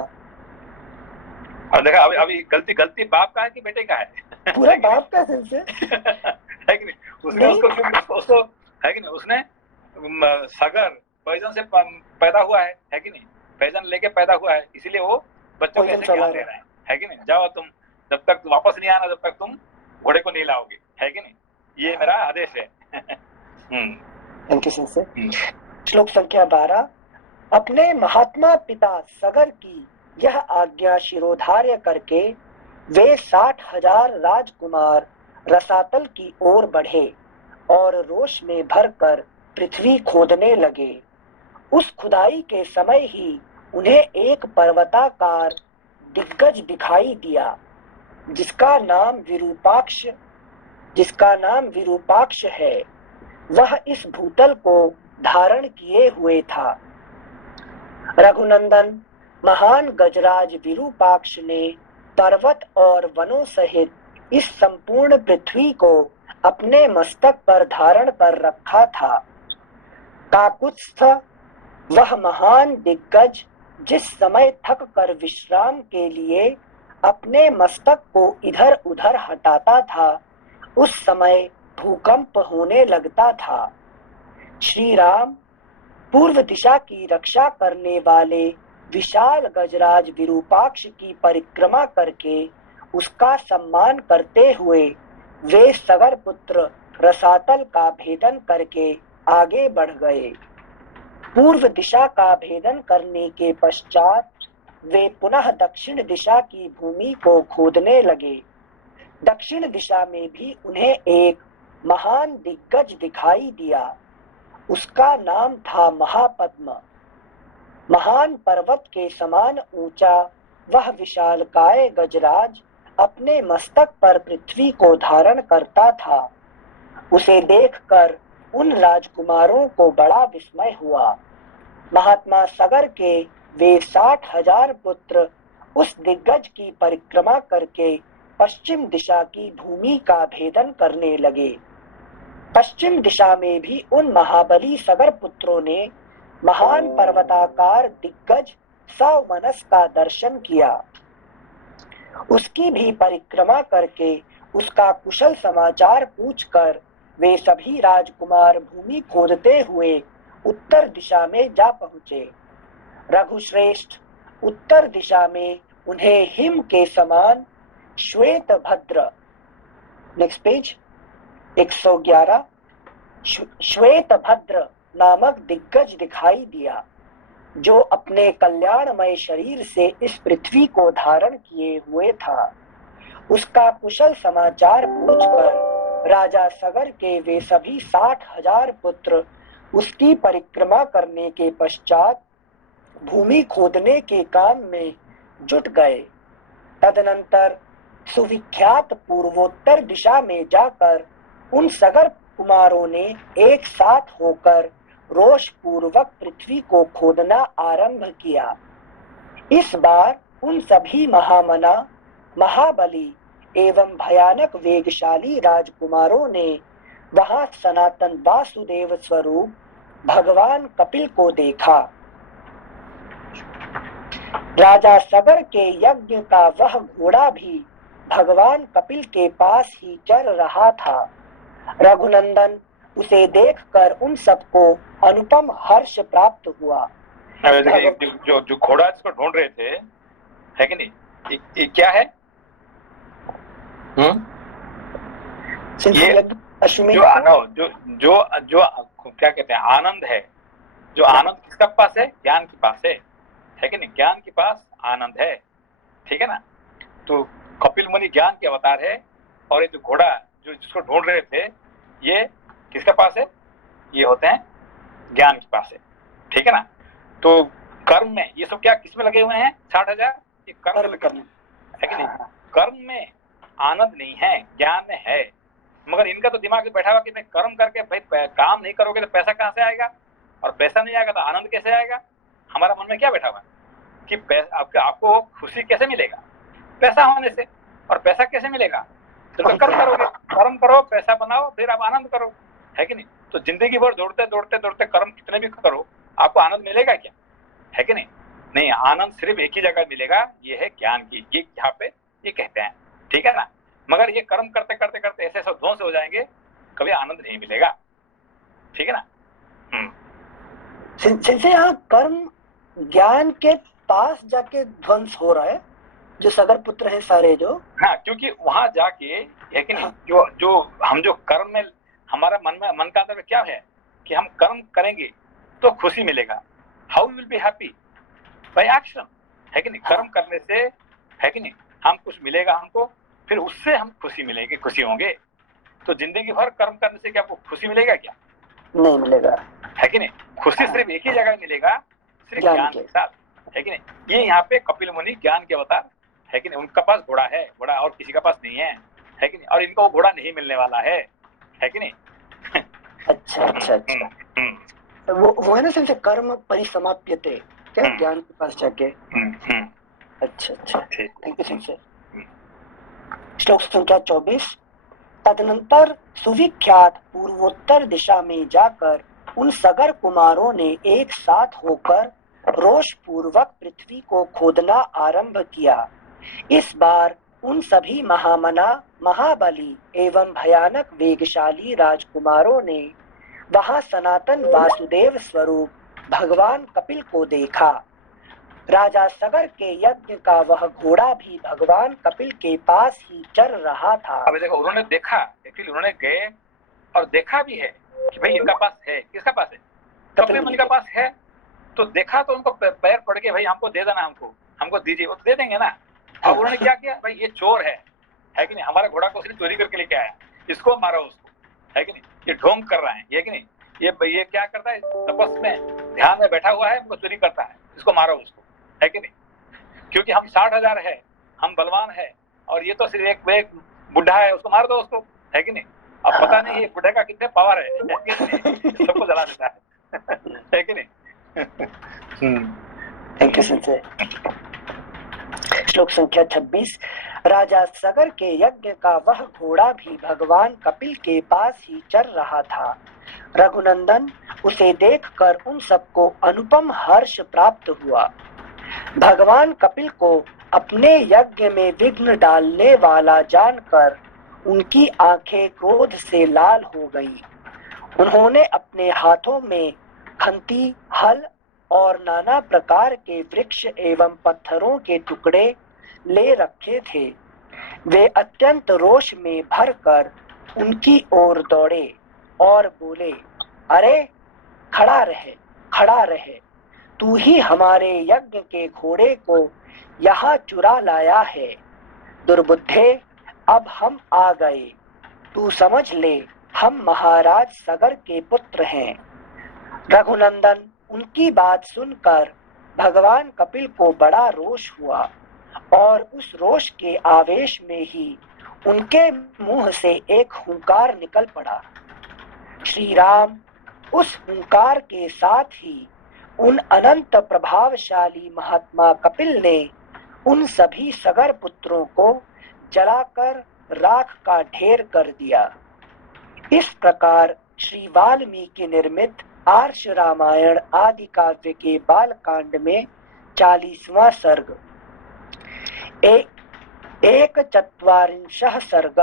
और देखा अभी गलती बाप का है कि बेटे का है? पूरा बाप का सेंस है कि नहीं। उसने उसको है कि नहीं, उसने सगर पैजन से पैदा हुआ है कि नहीं, पैजन लेके पैदा हुआ है, इसीलिए वो बच्चों को ऐसे ज्ञान दे रहे हैं, है कि नहीं। जाओ तुम, जब तक वापस नहीं आना, जब तक तुम घोड़े को नहीं लाओगे, है कि नहीं, ये मेरा आदेश है। Thank you sir. श्लोक संख्या 12। अपने महात्मा पिता सगर की यह आज्ञा शिरोधार्य करके वे 60,000 राजकुमार रसातल की ओर बढ़े और रोष में भरकर पृथ्वी खोदने लगे। उस खुदाई के समय ही उन्हें एक पर्वताकार दिग्गज दिखाई दिया जिसका नाम विरूपाक्ष है। वह इस भूतल को धारण किए हुए था। रघुनंदन, महान गजराज विरूपाक्ष ने पर्वत और वनों सहित इस संपूर्ण पृथ्वी को अपने मस्तक पर धारण कर रखा था। काकुत्स्थ, वह महान दिग्गज जिस समय थक कर विश्राम के लिए अपने मस्तक को इधर उधर हटाता था, उस समय भूकंप होने लगता था। श्री राम पूर्व दिशा की रक्षा करने वाले विशाल गजराज विरूपाक्ष की परिक्रमा करके उसका सम्मान करते हुए वे सगर पुत्र रसातल का भेदन करके आगे बढ़ गए। पूर्व दिशा का भेदन करने के पश्चात वे पुनः दक्षिण दिशा की भूमि को खोदने लगे। दक्षिण दिशा में भी उन्हें एक महान दिग्गज दिखाई दिया। उसका नाम था महापद्म। महान पर्वत के समान ऊंचा वह विशालकाय गजराज अपने मस्तक पर पृथ्वी को धारण करता था। उसे देखकर उन राजकुमारों को बड़ा विस्मय हुआ। महात्मा सगर के वे 60,000 पुत्र उस दिग्गज की परिक्रमा करके पश्चिम दिशा की भूमि का भेदन करने लगे। पश्चिम दिशा में भी उन महाबली सगर पुत्रों ने महान पर्वताकार दिग्गज सौमनस का दर्शन किया। उसकी भी परिक्रमा करके उसका कुशल समाचार पूछकर वे सभी राजकुमार भूमि खोदते हुए उत्तर दिशा में जा पहुंचे। रघुश्रेष्ठ उत्तर दिशा में उन्हें हिम के समान श्वेत भद्र, नेक्स्ट पेज 111, श्वेत भद्र नामक दिग्गज दिखाई दिया, जो अपने कल्याणमय शरीर से इस पृथ्वी को धारण किए हुए था। उसका कुशल समाचार पूछकर राजा सगर के वे सभी 60,000 पुत्र उसकी परिक्रमा करने के पश्चात भूमि खोदने के काम में जुट गए। तदनंतर सुविख्यात पूर्वोत्तर दिशा में जाकर उन सगर कुमारों ने एक साथ होकर रोष पूर्वक पृथ्वी को खोदना आरंभ किया। इस बार उन सभी महामना, महाबली एवं भयानक वेगशाली राजकुमारों ने वहां सनातन वासुदेव स्वरूप भगवान कपिल को देखा। राजा सगर के यज्ञ का वह घोड़ा भी भगवान कपिल के पास ही चल रहा था। रघुनंदन उसे देखकर उन सबको अनुपम हर्ष प्राप्त हुआ। जो घोड़ा जिसको ढूंढ रहे थे, है कि नहीं, ये क्या है? ये जो क्या कहते हैं, आनंद है। जो आनंद किसका पास है? ज्ञान के पास है कि नहीं? ज्ञान के पास आनंद है, ठीक है ना। तो कपिल मुनि ज्ञान के अवतार है, और ये जो घोड़ा जो जिसको ढूंढ रहे थे, ये किसके पास है? ये होते हैं ज्ञान के पास है, ठीक है ना। तो कर्म में ये सब क्या किसमें लगे हुए हैं? 60,000 ये कर्म में लगे हुए हैं, है कि नहीं। कर्म में आनंद नहीं है, ज्ञान में है। मगर इनका तो दिमाग में बैठा हुआ कि मैं कर्म करके भाई काम नहीं करोगे तो पैसा कहाँ से आएगा, और पैसा नहीं आएगा तो आनंद कैसे आएगा। हमारा मन में क्या बैठा हुआ है कि आपको खुशी कैसे मिलेगा? पैसा होने से। और पैसा कैसे मिलेगा? तो कर्म करोगे, कर्म करो, पैसा बनाओ, फिर आप आनंद करो, है कि नहीं। तो जिंदगी भर दौड़ते दौड़ते दौड़ते कर्म कितने भी करो, आपको आनंद मिलेगा क्या? है कि नहीं। नहीं, आनंद सिर्फ एक ही जगह मिलेगा, ये है ज्ञान की। ये यहाँ पे ये कहते हैं, ठीक है ना। मगर ये कर्म करते करते करते ऐसे सब ध्वंस हो जाएंगे, कभी आनंद नहीं मिलेगा, ठीक है ना। जैसे यहाँ कर्म ज्ञान के पास जाके ध्वंस हो रहा है, जो सगर पुत्र है सारे जो। हाँ, क्योंकि वहां जाके, है कि नहीं, हाँ। जो हम जो कर्म में हमारा मन का अंदर क्या है कि हम कर्म करेंगे तो खुशी मिलेगा। How will be happy? By action, है कि नहीं। कर्म करने से, है कि नहीं, हम कुछ मिलेगा हमको, फिर उससे हम खुशी मिलेगी, खुशी होंगे। तो जिंदगी भर कर्म करने से क्या आपको खुशी मिलेगा क्या? नहीं मिलेगा, है कि नहीं। खुशी सिर्फ एक ही जगह मिलेगा, सिर्फ ज्ञान के साथ, है कि नहीं। ये यहाँ पे कपिल मुनि ज्ञान के अवतार, है कि नहीं। उनका पास घोड़ा है, घोड़ा और किसी का पास नहीं है कि नहीं। और इनको वो घोड़ा नहीं मिलने वाला है कि नहीं। अच्छा अच्छा अच्छा। वो है ना संजय, कर्म परिसमाप्यते, क्या ज्ञान के पास जाके। अच्छा अच्छा, थैंक यू संजय। श्लोक संख्या 24। तदनंतर सुविख्यात पूर्वोत्तर दिशा में जाकर उन सगर कुमारों ने एक साथ होकर रोष पूर्वक पृथ्वी को खोदना आरंभ किया। इस बार उन सभी महामना, महाबली एवं भयानक वेगशाली राजकुमारों ने वहां सनातन वासुदेव स्वरूप भगवान कपिल को देखा। राजा सगर के यज्ञ का वह घोड़ा भी भगवान कपिल के पास ही चल रहा था। अभी देखो, उन्होंने देखा, एक्चुअली उन्होंने गए और देखा भी है कि भाई इनका पास है। किसका पास है? कपिल मुनि का पास है। तो देखा तो उनको पैर पड़ के, भाई हमको दे देना, हमको दीजिए। वो तो दे देंगे ना। अब उन्होंने क्या किया, भाई ये चोर है कि नहीं, हमारा घोड़ा को उसने चोरी करके लेके आया, इसको मारो उसको, है कि नहीं, ये ढोंग कर रहा है, ये कि नहीं, ये क्या करता है, तपस में ध्यान में बैठा हुआ है, हमको चोरी करता है, इसको मारो उसको, है कि नहीं, क्योंकि हम 60,000 है, हम बलवान है, और ये तो सिर्फ एक बुढ़ा है, उसको मार दो उसको, है कि नहीं। अब पता नहीं ये बुढ़े का कितने पावर है कि नहीं, सबको जला देता है कि नहीं। Thank you Sanjay. श्लोक संख्या 26। राजा सगर के यज्ञ का वह घोड़ा भी भगवान कपिल के पास ही चल रहा था। रघुनंदन उसे देखकर उन सबको अनुपम हर्ष प्राप्त हुआ। भगवान कपिल को अपने यज्ञ में विघ्न डालने वाला जानकर उनकी आंखें क्रोध से लाल हो गई। उन्होंने अपने हाथों में खंती, हल और नाना प्रकार के वृक्ष एवं पत्थरों के टुकड़े ले रखे थे। वे अत्यंत रोष में भरकर उनकी ओर दौड़े और बोले, अरे खड़ा रहे, तू ही हमारे यज्ञ के घोड़े को यहाँ चुरा लाया है। दुर्बुद्धे, अब हम आ गए, तू समझ ले, हम महाराज सगर के पुत्र हैं। रघुनंदन उनकी बात सुनकर भगवान कपिल को बड़ा रोष हुआ और उस रोष के आवेश में ही उनके मुंह से एक हुंकार निकल पड़ा। श्री राम उस हुंकार के साथ ही उन अनंत प्रभावशाली महात्मा कपिल ने उन सभी सगर पुत्रों को जलाकर राख का ढेर कर दिया। इस प्रकार श्री वाल्मीकि निर्मित आर्ष रामायण आदि काव्य के बाल कांड में 40वां सर्ग। एक 44 सर्ग।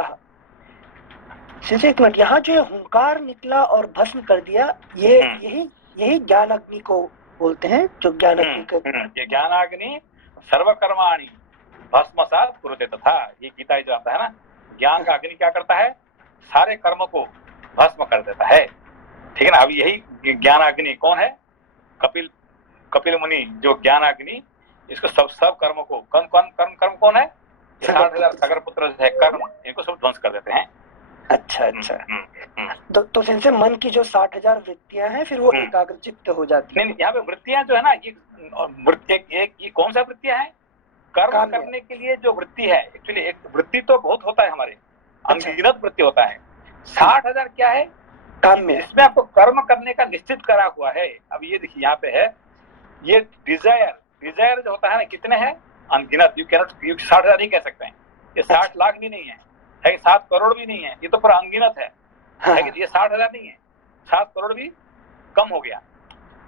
एक मिनट, यहाँ जो हुंकार निकला और भस्म कर दिया, यही ज्ञान अग्नि को बोलते हैं, जो ज्ञान अग्नि को ये ज्ञान अग्नि सर्वकर्माणि भस्मसात् कुरुते तथा, ये गीता जो आता है ना, ज्ञान का अग्नि क्या करता है, सारे कर्म को भस्म कर देता है। ठीक है ना। अब यही ज्ञान अग्नि कौन है? कपिल मुनि, जो ज्ञान अग्नि, इसको सब कर्म को, कर्म कौन है? 60,000 सगर पुत्र है कर्म, इनको सब ध्वंस कर देते हैं। अच्छा। तो इनसे मन की जो 60,000 वृत्तियां हैं, फिर वो एकाग्रचित्त हो जाती है। नहीं, यहाँ पे वृत्तियां जो है ना, ये कौन सा वृत्तियां है? कर्म करने के लिए जो वृत्ति है, एक्चुअली एक वृत्ति तो बहुत होता है हमारे, अनगिनत वृत्ति होता है। 60,000 क्या है? काम में, इसमें आपको कर्म करने का निश्चित करा हुआ है। अब ये देखिए यहाँ पे है, ये डिजायर जो होता है ना, कितने हैं? अनगिनत। यू 60,000 नहीं कह सकते हैं, ये 60 लाख भी नहीं है, 7 करोड़ भी नहीं है, ये तो पूरा अनगिनत है। लेकिन ये 60,000 नहीं है, 7 करोड़ भी कम हो गया।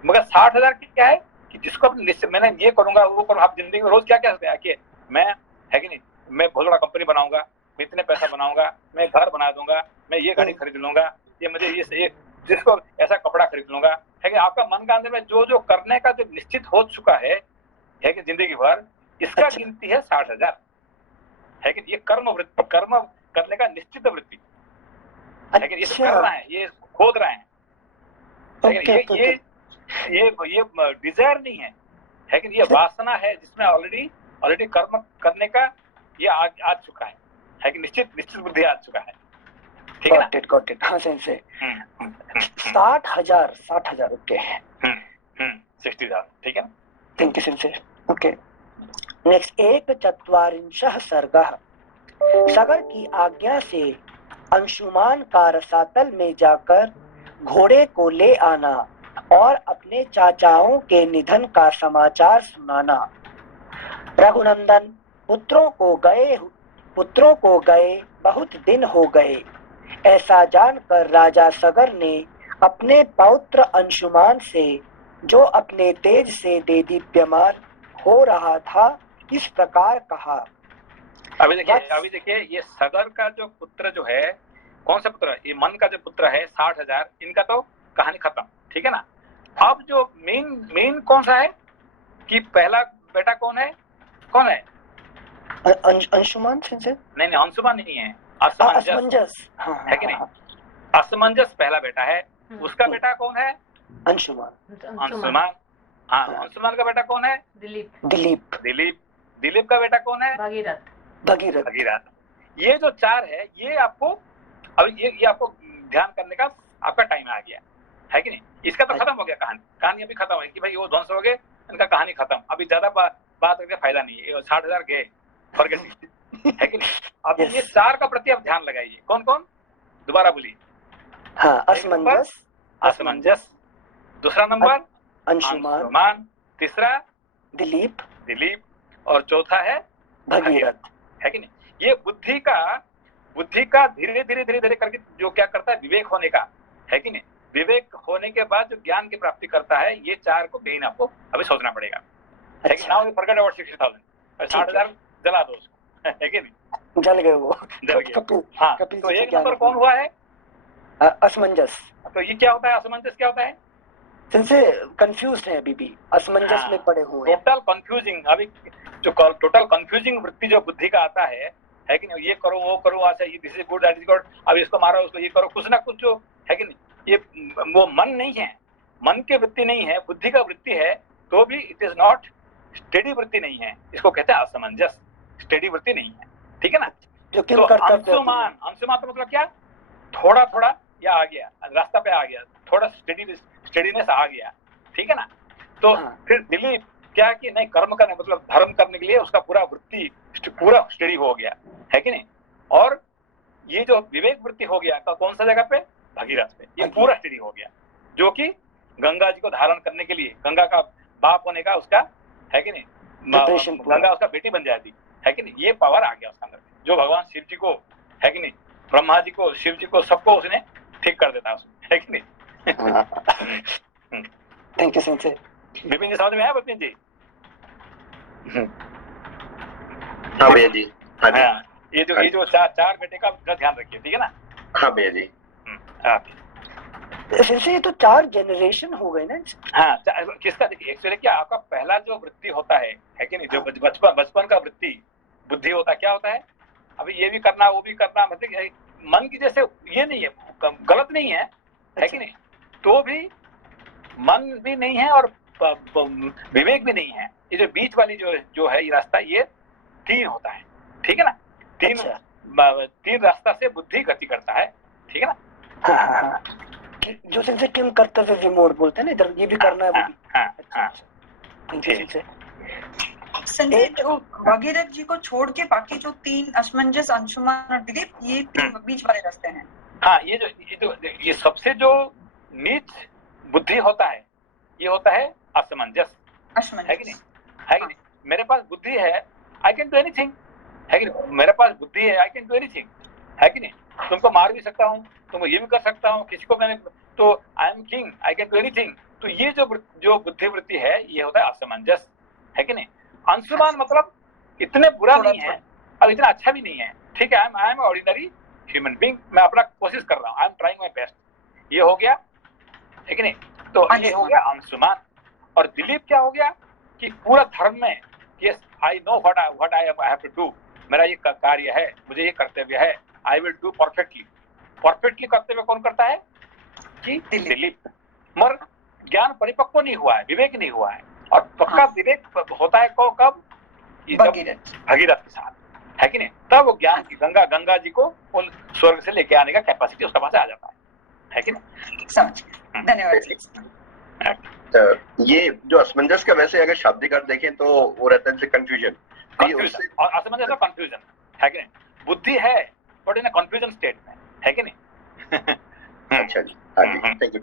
मगर 60,000 क्या है कि जिसको मैंने ये करूंगा वो करूंगा। आप जिंदगी में रोज क्या कहते हैं कि मैं, है कि नहीं, मैं बहुत बड़ा कंपनी बनाऊंगा, मैं इतने पैसा बनाऊंगा, मैं घर बना दूंगा, मैं ये गाड़ी खरीद लूंगा, ये मुझे ये जिसको ऐसा कपड़ा खरीद लूंगा, है कि आपका मन का अंदर में जो करने का जो निश्चित हो चुका है कि जिंदगी भर, इसका गिनती है 60,000, है कि ये कर्म करने का निश्चित वृत्ति, लेकिन ये कर रहे हैं, ये खोद रहे हैं। ये डिजायर नहीं है, लेकिन ये वासना है, जिसमें ऑलरेडी कर्म करने का ये आ चुका है कि निश्चित बुद्धि आ चुका है। ठीक है ना? Got it. हाँ से 60,000 ओके। 60,000, ठीक है ना? Thank you sensei. Okay, next 41 सर्ग। सगर की आज्ञा से अंशुमान का रसातल में जाकर घोड़े को ले आना और अपने चाचाओं के निधन का समाचार सुनाना। रघुनंदन पुत्रों को गए बहुत दिन हो गए। ऐसा जानकर राजा सगर ने अपने पौत्र अंशुमान से जो अपने तेज से देदीप्यमान हो रहा था, इस प्रकार कहा। अभी देखिए ये सगर का जो पुत्र जो है, कौन सा पुत्र? ये मन का जो पुत्र है 60,000, इनका तो कहानी खत्म, ठीक है ना। अब जो मेन कौन सा है कि पहला बेटा कौन है? अंशुमान से? नहीं, अंशुमान नहीं है, असमंजस है कि नहीं? असमंजस पहला बेटा है, उसका बेटा कौन है? अंशुमान। हाँ, अंशुमान का बेटा कौन है? दिलीप का बेटा कौन है? भगीरथ। ये जो 4 है, ये आपको अभी ये आपको ध्यान करने का आपका टाइम आ गया है कि नहीं। इसका तो खत्म हो गया, कहानी अभी खत्म है कि भाई वो ध्वंस हो गए, इनका कहानी खत्म। अभी ज्यादा बात करके फायदा नहीं है, 60,000 गए, फॉरगेट है कि नहीं। अब ये 4 का प्रति आप ध्यान लगाइए। कौन कौन? दोबारा बोलिए। हाँ, असमंजस, दूसरा नंबर अंशुमान, तीसरा दिलीप, और चौथा है भगीरथ, है कि नहीं। ये बुद्धि का धीरे धीरे करके जो क्या करता है, विवेक होने का, है कि नहीं। विवेक होने के बाद जो ज्ञान की प्राप्ति करता है, ये 4 को मेन आपको अभी सोचना पड़ेगा। लेकिन नाउ फॉरगेट अबाउट 60,000, 60,000 जला दो उसको, है कि नहीं। जल गए वो, हाँ, तो एक नंबर कौन हुआ है? असमंजस। तो ये क्या होता है? असमंजस क्या होता है? जिनसे कंफ्यूज है, अभी भी असमंजस में पड़े हुए हैं। टोटल कंफ्यूजिंग, अभी जो टोटल कंफ्यूजिंग वृत्ति जो बुद्धि का आता है कि नहीं। ये करो, वो करो, अच्छा ये this is good, that is good, अब इसको मारो, उसको ये करो, कुछ ना कुछ जो है कि नहीं। ये वो मन नहीं है, मन की वृत्ति नहीं है, बुद्धि का वृत्ति है, तो भी इट इज नॉट स्टेडी वृत्ति नहीं है। इसको कहते हैं असमंजस, स्टेडी वृत्ति नहीं है, ठीक है ना। जो तो अंशुमान तो मतलब क्या? थोड़ा थोड़ा या आ गया, रास्ता पे आ गया, थोड़ा स्टेडीनेस आ गया, ठीक है ना। तो फिर दिलीप क्या कि नहीं, कर्म करने मतलब धर्म करने के लिए उसका पूरा वृत्ति पूरा स्टडी हो गया, है कि नहीं। और ये जो विवेक वृत्ति हो गया कौन सा जगह पे? भगीरथ पे। ये पूरा स्टडी हो गया, जो कि गंगा जी को धारण करने के लिए, गंगा का बाप होने का उसका, है कि नहीं, गंगा उसका बेटी बन जाती, है कि नहीं। ये पावर आ गया उसके अंदर, जो भगवान शिव जी को, है कि नहीं, ब्रह्मा जी को, शिव जी को, सबको उसने ठीक कर देता उसने, है कि नहीं। Thank you sensei. Vipin ji समझ में आया? विपिन जी? हाँ भैया जी। हाँ, ये जो 4 बेटे का ध्यान रखिए, ठीक है ना। हाँ भैया जी। सेंसे ये तो 4 जनरेशन हो गए ना। हाँ, किसका? देखिए एक्चुअली क्या आपका पहला जो वृत्ति होता है कि नहीं, जो बचपन का वृत्ति बुद्धि होता है, क्या होता है? अभी ये भी करना, वो भी करना, मतलब मन की जैसे ये नहीं है, गलत नहीं है, है कि नहीं। तो भी मन भी नहीं है और विवेक भी नहीं है। ये जो बीच वाली जो है ये रास्ता, ये 3 होता है, ठीक है ना। 3 रास्ता से बुद्धि गति करता है, ठीक है ना। हाँ। जो सेंसे किम कर्तव्य विमोड बोलते हैं ना, इधर ये भी करना है, वो भी। हाँ। संजय, जो भगीरथ जी को छोड़ के बाकी जो 3 असमंजस, अंशुमान और दिलीप, ये 3 बीच वाले रास्ते हैं। हाँ, ये सबसे जो नीच बुद्धि होता है, ये होता है असमंजस, है कि नहीं, है कि नहीं। मेरे पास बुद्धि है, आई कैन डू एनीथिंग, है कि नहीं। मेरे पास बुद्धि है, आई कैन डू एनीथिंग, है कि नहीं। तुमको मार भी सकता हूँ, तुमको ये भी कर सकता हूँ, किसी को मैंने, तो I am king, I can do anything. तो ये जो बुद्धि वृत्ति है, ये होता है असमंजस, है कि नहीं। अंशुमान मतलब इतने बुरा नहीं है और इतना अच्छा भी नहीं है, ठीक है। I am ordinary human being, मैं अपना कोशिश कर रहा हूँ, I am trying my best, ये हो गया, है कि नहीं। तो ये हो गया अंशुमान। और दिलीप क्या हो गया कि पूरा धर्म में, yes I know what I have to do, मेरा ये कार्य है, मुझे ये कर्तव्य है, आई विल डू परफेक्टली कर्तव्य कौन करता है कि दिलीप। मगर ज्ञान परिपक्व नहीं हुआ है, विवेक नहीं हुआ है। और पक्का विवेक होता है कब? भगीरथ के साथ, है कि नहीं। तब वो ज्ञान की गंगा जी को स्वर्ग से लेके आने का कैपेसिटी उसके पास आ जाता है कि नहीं। समझ गए, धन्यवाद। ये जो असमंजस का, वैसे अगर शाब्दिक अर्थ देखें तो वो रहता है कंफ्यूजन, और असमंजस का कंफ्यूजन, है कि नहीं। बुद्धि है बट इन कंफ्यूजन स्टेट में, है कि नहीं। अच्छा जी, हाँ जी, थैंक यू।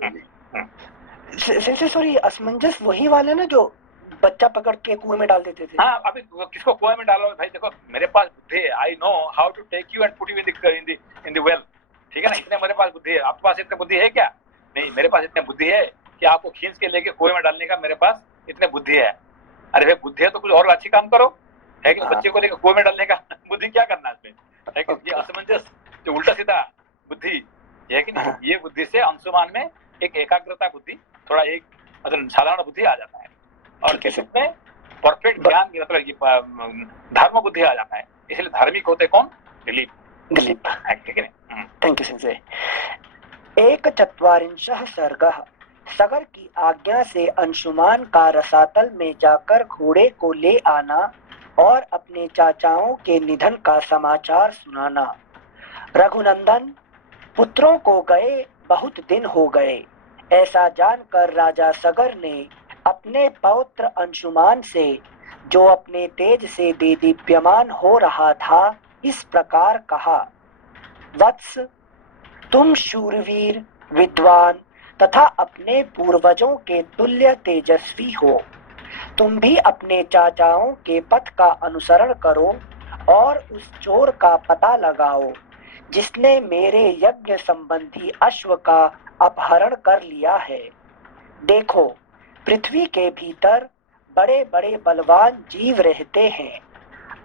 सेंसे सॉरी, असमंजस वही वाले ना जो बच्चा पकड़ के कुएं में डाल देते थे। हाँ, अभी किसको कुएं में डालो भाई, देखो मेरे पास बुद्धि है, I know how to take you and put you in the well, ठीक है ना। इतने मेरे पास बुद्धि है, आपके पास इतनी बुद्धि है क्या? नहीं मेरे पास इतनी बुद्धि है कि आपको खींच के लेके कुएं में डालने का मेरे पास इतनी बुद्धि है। अरे भाई बुद्धि है तो कुछ और अच्छी काम करो, है कि बच्चे को लेकर कुएं में डालने का बुद्धि क्या करना है इसमें, है कि ये असमंजस जो उल्टा सीधा बुद्धि है कि नहीं, ये बुद्धि से अंशुमान में एक एकाग्रता बुद्धि, थोड़ा एक मतलब साधारण बुद्धि आ जाता है और इसमें परफेक्ट ज्ञान मतलब ये धर्म बुद्धि आ जाता है। इसलिए धार्मिक होते कौन? दिलीप। ठीक है। Thank you Singh. एक चत्वारिंशः सर्गः। सगर की आज्ञा से अंशुमान का रसातल में जाकर घोड़े को ले आना और अपने चाचाओं के निधन का समाचार सुनाना। रघुनंदन, पुत्रों को गए बहुत दिन हो गए। ऐसा जानकर राजा सगर ने अपने पौत्र अंशुमान से, जो अपने तेज से देदीप्यमान हो रहा था, इस प्रकार कहा। वत्स, तुम शूरवीर, विद्वान तथा अपने पूर्वजों के तुल्य तेजस्वी हो। तुम भी अपने चाचाओं के पथ का अनुसरण करो और उस चोर का पता लगाओ जिसने मेरे यज्ञ संबंधी अश्व का अपहरण कर लिया है। देखो, पृथ्वी के भीतर बड़े बड़े बलवान जीव रहते हैं,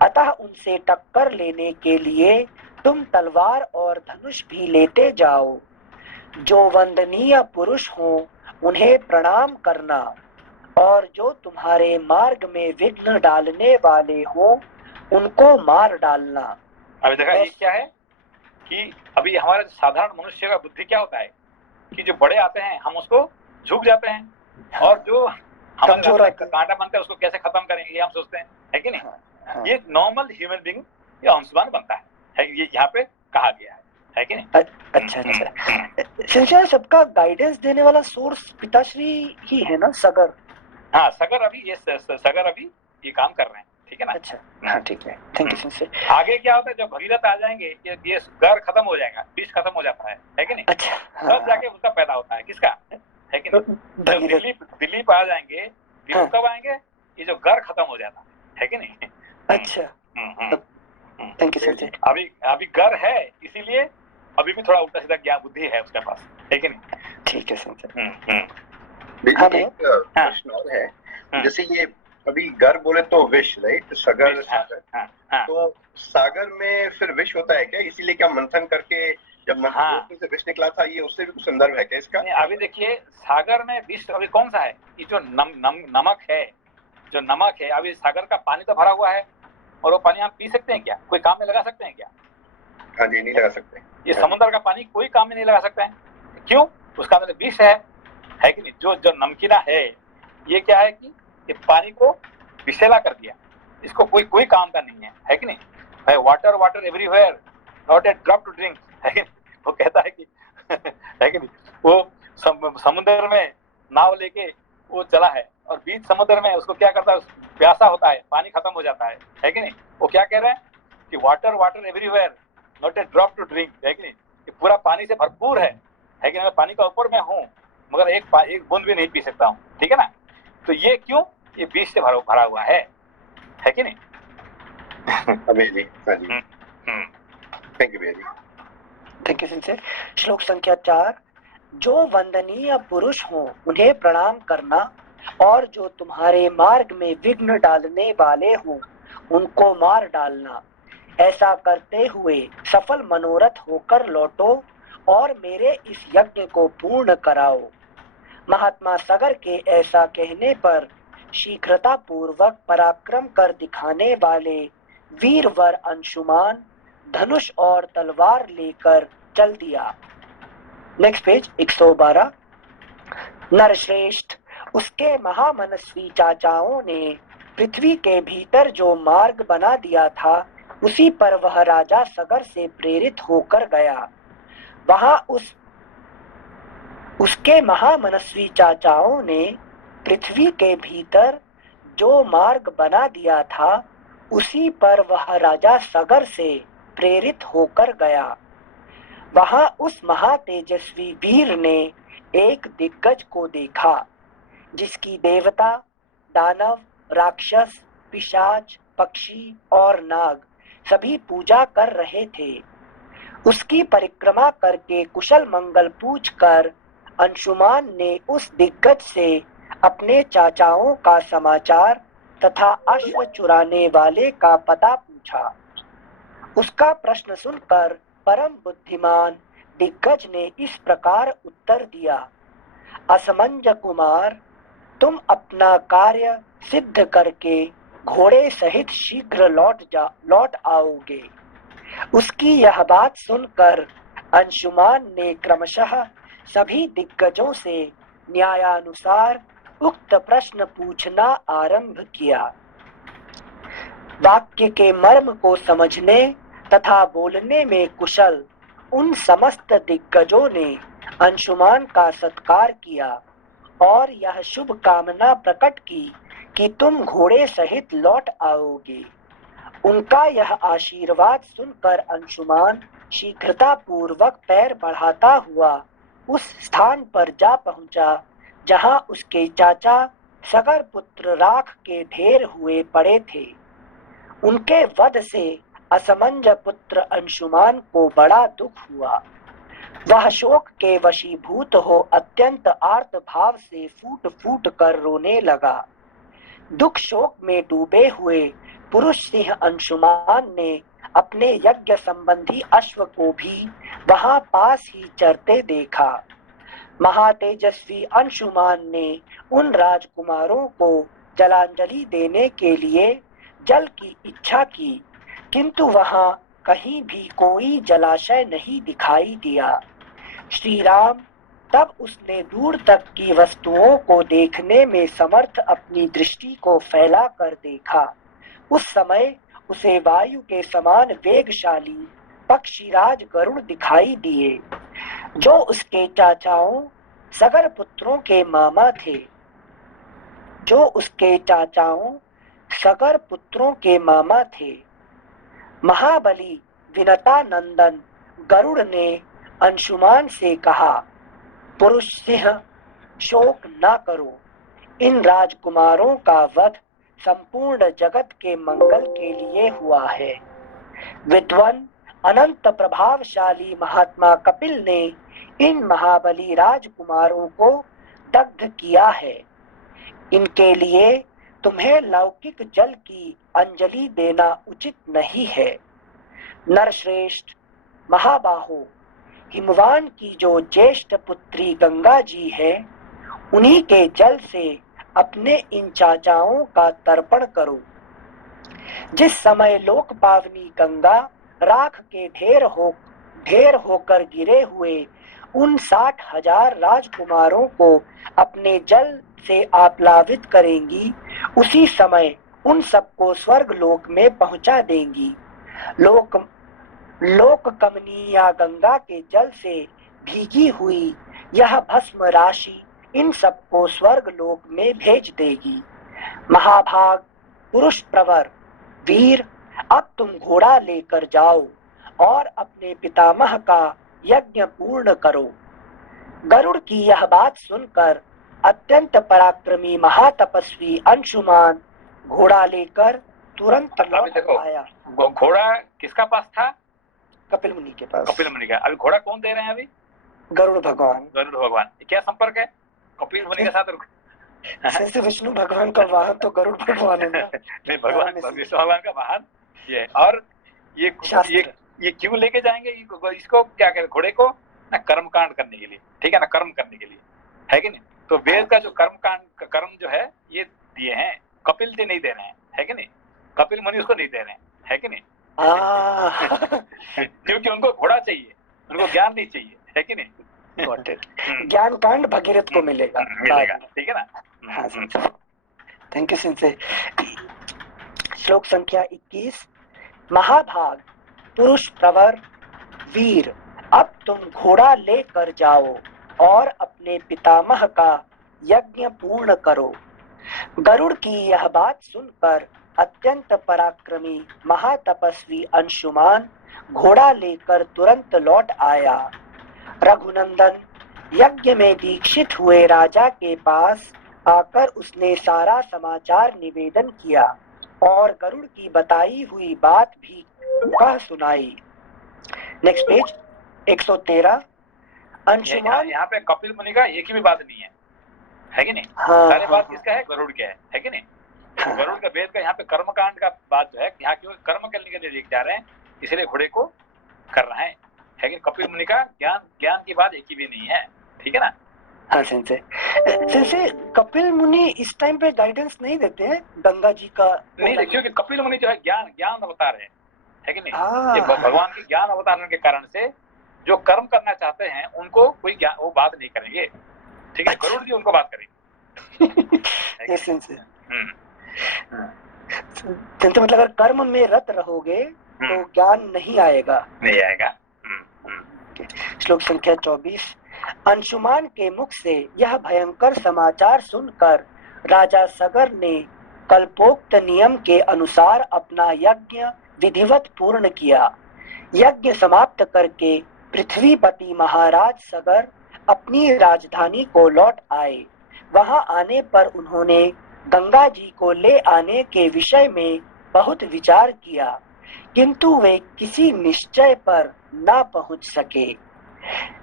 अतः उनसे टक्कर लेने के लिए तुम तलवार और धनुष भी लेते जाओ। जो वंदनीय पुरुष हों उन्हें प्रणाम करना और जो तुम्हारे मार्ग में विघ्न डालने वाले हों उनको मार डालना। अभी देखा ये क्या है कि अभी हमारे साधारण मनुष्य का बुद्धि क्या होता है कि जो बड़े आते हैं हम उसको झुक जाते हैं और जो हमारे कांटा बनता है उसको कैसे खत्म करेंगे ये हम सोचते हैं, है कि नहीं? ये नॉर्मल ह्यूमन बीइंग ये अंशुमान बनता है ये यहाँ पे कहा गया है कि नहीं? अच्छा संशय सबका गाइडेंस देने वाला सोर्स पिताश्री ही है ना, सगर? हाँ, सगर अभी ये सगर अभी ये काम कर रहे हैं, ठीक है ना? अच्छा हाँ ठीक है, थैंक यू संशय। आगे क्या होता है जब भगीरथ आ जाएंगे ये घर खत्म हो जाएगा, बीज खत्म हो जाता है कि नहीं? अच्छा तब जाके उसका पैदा होता है, किसका? है कि नहीं? दिलीप आ जाएंगे, दिलीप कब आएंगे? ये जो घर खत्म हो जाता है कि नहीं? अच्छा थैंक यू संशय। अभी घर है इसीलिए अभी भी थोड़ा उल्टा सीधा ज्ञान बुद्धि है उसके पास, है कि नहीं? ठीक है संशय। एक प्रश्न और है, जैसे ये अभी गर बोले तो विष, राइट? सगर सागर, तो सागर में फिर विष होता है क्या? इसीलिए क्या मंथन करके जब मंथन से विष निकला था, ये उससे भी कुछ संदर्भ है क्या इसका? अभी देखिए सागर में विष अभी कौन सा है? ये जो नमक है, जो नमक है, अभी सागर का पानी तो भरा हुआ है और वो पानी हम पी सकते हैं क्या? कोई काम में लगा सकते हैं क्या? हाँ जी, नहीं लगा सकते। ये समुद्र का पानी कोई काम में नहीं लगा सकते हैं, क्यों? उसका अंदर विष है कि नहीं? जो नमकीना है ये क्या है कि ये पानी को विषैला कर दिया, इसको कोई काम का नहीं है कि नहीं? भाई water everywhere, not a drop to drink, है कि नहीं? वो कहता है कि है कि नहीं? वो समुद्र में नाव लेके वो चला है और बीच समुद्र में उसको क्या करता है, प्यासा होता है, पानी खत्म हो जाता है कि नहीं? वो क्या कह रहे हैं कि water everywhere, not a drop to drink, है कि नहीं? ये पूरा पानी से भरपूर है कि नहीं? मैं पानी का ऊपर में हूँ मगर एक बूंद भी नहीं पी सकता हूँ, ठीक है ना? तो ये क्यों? ये बीज से भरा हुआ है कि नहीं? थैंक यू भैया जी। थैंक यू संशय। श्लोक संख्या 4। जो वंदनीय पुरुष हों उन्हें प्रणाम करना और जो तुम्हारे मार्ग में विघ्न डालने वाले हों उनको मार डालना। ऐसा करते हुए सफल मनोरथ होकर लौटो और मेरे इस यज्ञ को पूर्ण कराओ। महात्मा सगर के ऐसा कहने पर शीघ्रता पूर्वक पराक्रम कर दिखाने वाले वीरवर अंशुमान धनुष और तलवार लेकर चल दिया। Next page 112। नरश्रेष्ठ, उसके महामनस्वी चाचाओं ने पृथ्वी के भीतर जो मार्ग बना दिया था उसी पर वह राजा सगर से प्रेरित होकर गया। वहां उसके महामनस्वी चाचाओं ने पृथ्वी के भीतर जो मार्ग बना दिया था उसी पर वह राजा सगर से प्रेरित होकर गया। वहां उस महातेजस्वी वीर ने एक दिग्गज को देखा जिसकी देवता, दानव, राक्षस, पिशाच, पक्षी और नाग सभी पूजा कर रहे थे। उसकी परिक्रमा करके कुशल मंगल पूछकर अंशुमान ने उस दिग्गज से अपने चाचाओं का समाचार तथा अश्व चुराने वाले का पता पूछा। उसका प्रश्न सुनकर परम बुद्धिमान दिग्गज ने इस प्रकार उत्तर दिया, असमंज कुमार, तुम अपना कार्य सिद्ध करके घोड़े सहित शीघ्र लौट आओगे। उसकी यह बात सुनकर अंशुमान ने क्रमशः सभी दिग्गजों से न्यायानुसार उक्त प्रश्न पूछना आरंभ किया। वाक्य के मर्म को समझने तथा बोलने में कुशल उन समस्त दिग्गजों ने अंशुमान का सत्कार किया और यह शुभ कामना प्रकट की कि तुम घोड़े सहित लौट आओगे। उनका यह आशीर्वाद सुनकर अंशुमान शीघ्रता पूर्वक पैर बढ़ाता हुआ उस स्थान पर जा पहुंचा जहां उसके चाचा सगर पुत्र राख के ढेर हुए पड़े थे। उनके वध से असमंज पुत्र अंशुमान को बड़ा दुख हुआ। वह शोक के वशीभूत हो अत्यंत आर्त भाव से फूट फूट कर रोने लगा। दुख शोक में डूबे हुए पुरुष सिंह अंशुमान ने अपने यज्ञ संबंधी अश्व को भी वहां पास ही चरते देखा। महातेजस्वी अंशुमान ने उन राजकुमारों को जलांजलि देने के लिए जल की इच्छा की, किंतु वहां कहीं भी कोई जलाशय नहीं दिखाई दिया। श्री राम तब उसने दूर तक की वस्तुओं को देखने में समर्थ अपनी दृष्टि को फैला कर देखा। उस समय उसे वायु के समान वेगशाली पक्षीराज गरुड़ दिखाई दिए, जो उसके चाचाओं सगर पुत्रों के मामा थे। महाबली विनता नंदन गरुड़ ने अंशुमान से कहा, पुरुष सिंह, शोक न करो। इन राजकुमारों का वध संपूर्ण जगत के मंगल के लिए हुआ है। विद्वान अनंत प्रभावशाली महात्मा कपिल ने इन महाबली राजकुमारों को दग्ध किया है। इनके लिए तुम्हें लौकिक जल की अंजलि देना उचित नहीं है। नरश्रेष्ठ, महाबाहो, हिमवान की जो ज्येष्ठ पुत्री गंगा जी है, उन्हीं के जल से अपने इन चाचाओं का तर्पण करो। जिस समय लोक पावनी गंगा राख के ढेर होकर गिरे हुए उन 60,000 राजकुमारों को अपने जल से आप्लावित करेंगी, उसी समय उन सबको स्वर्ग लोक में पहुंचा देंगी। लोक कमनीया गंगा के जल से भीगी हुई यह भस्म राशि इन सबको स्वर्ग लोक में भेज देगी। महाभाग, पुरुष प्रवर, वीर, अब तुम घोड़ा लेकर जाओ और अपने पितामह का यज्ञ पूर्ण करो। गरुड़ की यह बात सुनकर अत्यंत पराक्रमी महातपस्वी अंशुमान घोड़ा लेकर तुरंत लौट आया। घोड़ा किसका पास था? कपिल मुनि के पास। कपिल मुनि का। अभी घोड़ा कौन दे रहे हैं? अभी गरुड़ भगवान। गरुड़ भगवान। क्या संपर्क है कपिल मुनि के साथ? जैसे विष्णु भगवान का वाहन तो गरुड़ भगवान है ना? नहीं, भगवान विष्णु भगवान का वाहन ये। और ये क्यों लेके जाएंगे इसको? क्या कहते, घोड़े को ना कर्मकांड करने के लिए, ठीक है ना, कर्म करने के लिए, है कि नहीं? तो वेद का जो कर्म जो है ये दिए हैं, कपिल जी नहीं दे रहे हैं, है कि नहीं? कपिल मुनि उसको नहीं दे रहे हैं, है कि नहीं? क्योंकि उनको घोड़ा चाहिए, उनको ज्ञान नहीं चाहिए, है कि नहीं? ज्ञान कांड भगीरथ को मिलेगा, ठीक है ना? हाँ, थैंक यू सिंसे। श्लोक संख्या 21। महाभाग, पुरुष प्रवर, वीर, अब तुम घोड़ा लेकर जाओ और अपने पितामह का यज्ञ पूर्ण करो। गरुड़ की यह बात सुनकर अत्यंत पराक्रमी महातपस्वी अंशुमान घोड़ा लेकर तुरंत लौट आया। रघुनंदन यज्ञ में दीक्षित हुए राजा के पास आकर उसने सारा समाचार निवेदन किया और गरुड़ की बताई हुई बात भी कह सुनाई। Next page 113। अंशुमान यहाँ पे कपिल मुनि का एक ही भी बात नहीं है कि नहीं? हाँ, सारे हाँ, बात हाँ, किसका है? गरुड़ के है कि नहीं? हाँ, गरुड़ का वेद का यहाँ पे कर्मकांड का बात जो है, यहाँ क्यों कर्म करने के लिए लेके जा रहे हैं, इसलिए घोड़े को कर रहा है कि कपिल मुनि का ज्ञान की बात एक ही भी नहीं है, ठीक है ना? हाँ सेंसे कपिल मुनि इस टाइम पे गाइडेंस नहीं देते हैं गंगा जी का? नहीं, क्योंकि कपिल मुनि जो है ज्ञान अवतार है कि नहीं? हाँ, ये भगवान के ज्ञान अवतारण के कारण से जो कर्म करना चाहते हैं उनको कोई वो बात नहीं करेंगे, ठीक है? गरुड़ जी उनको बात करेंगे। सेंसे मतलब अगर कर्म में रत रहोगे तो ज्ञान नहीं आएगा। श्लोक संख्या 24। अंशुमान के मुख से यह भयंकर समाचार सुनकर राजा सगर ने कल्पोक्त नियम के अनुसार अपना यज्ञ विधिवत पूर्ण किया। यज्ञ समाप्त करके पृथ्वीपति महाराज सगर अपनी राजधानी को लौट आए। वहां आने पर उन्होंने गंगा जी को ले आने के विषय में बहुत विचार किया, किंतु वे किसी निश्चय पर न पहुंच सके।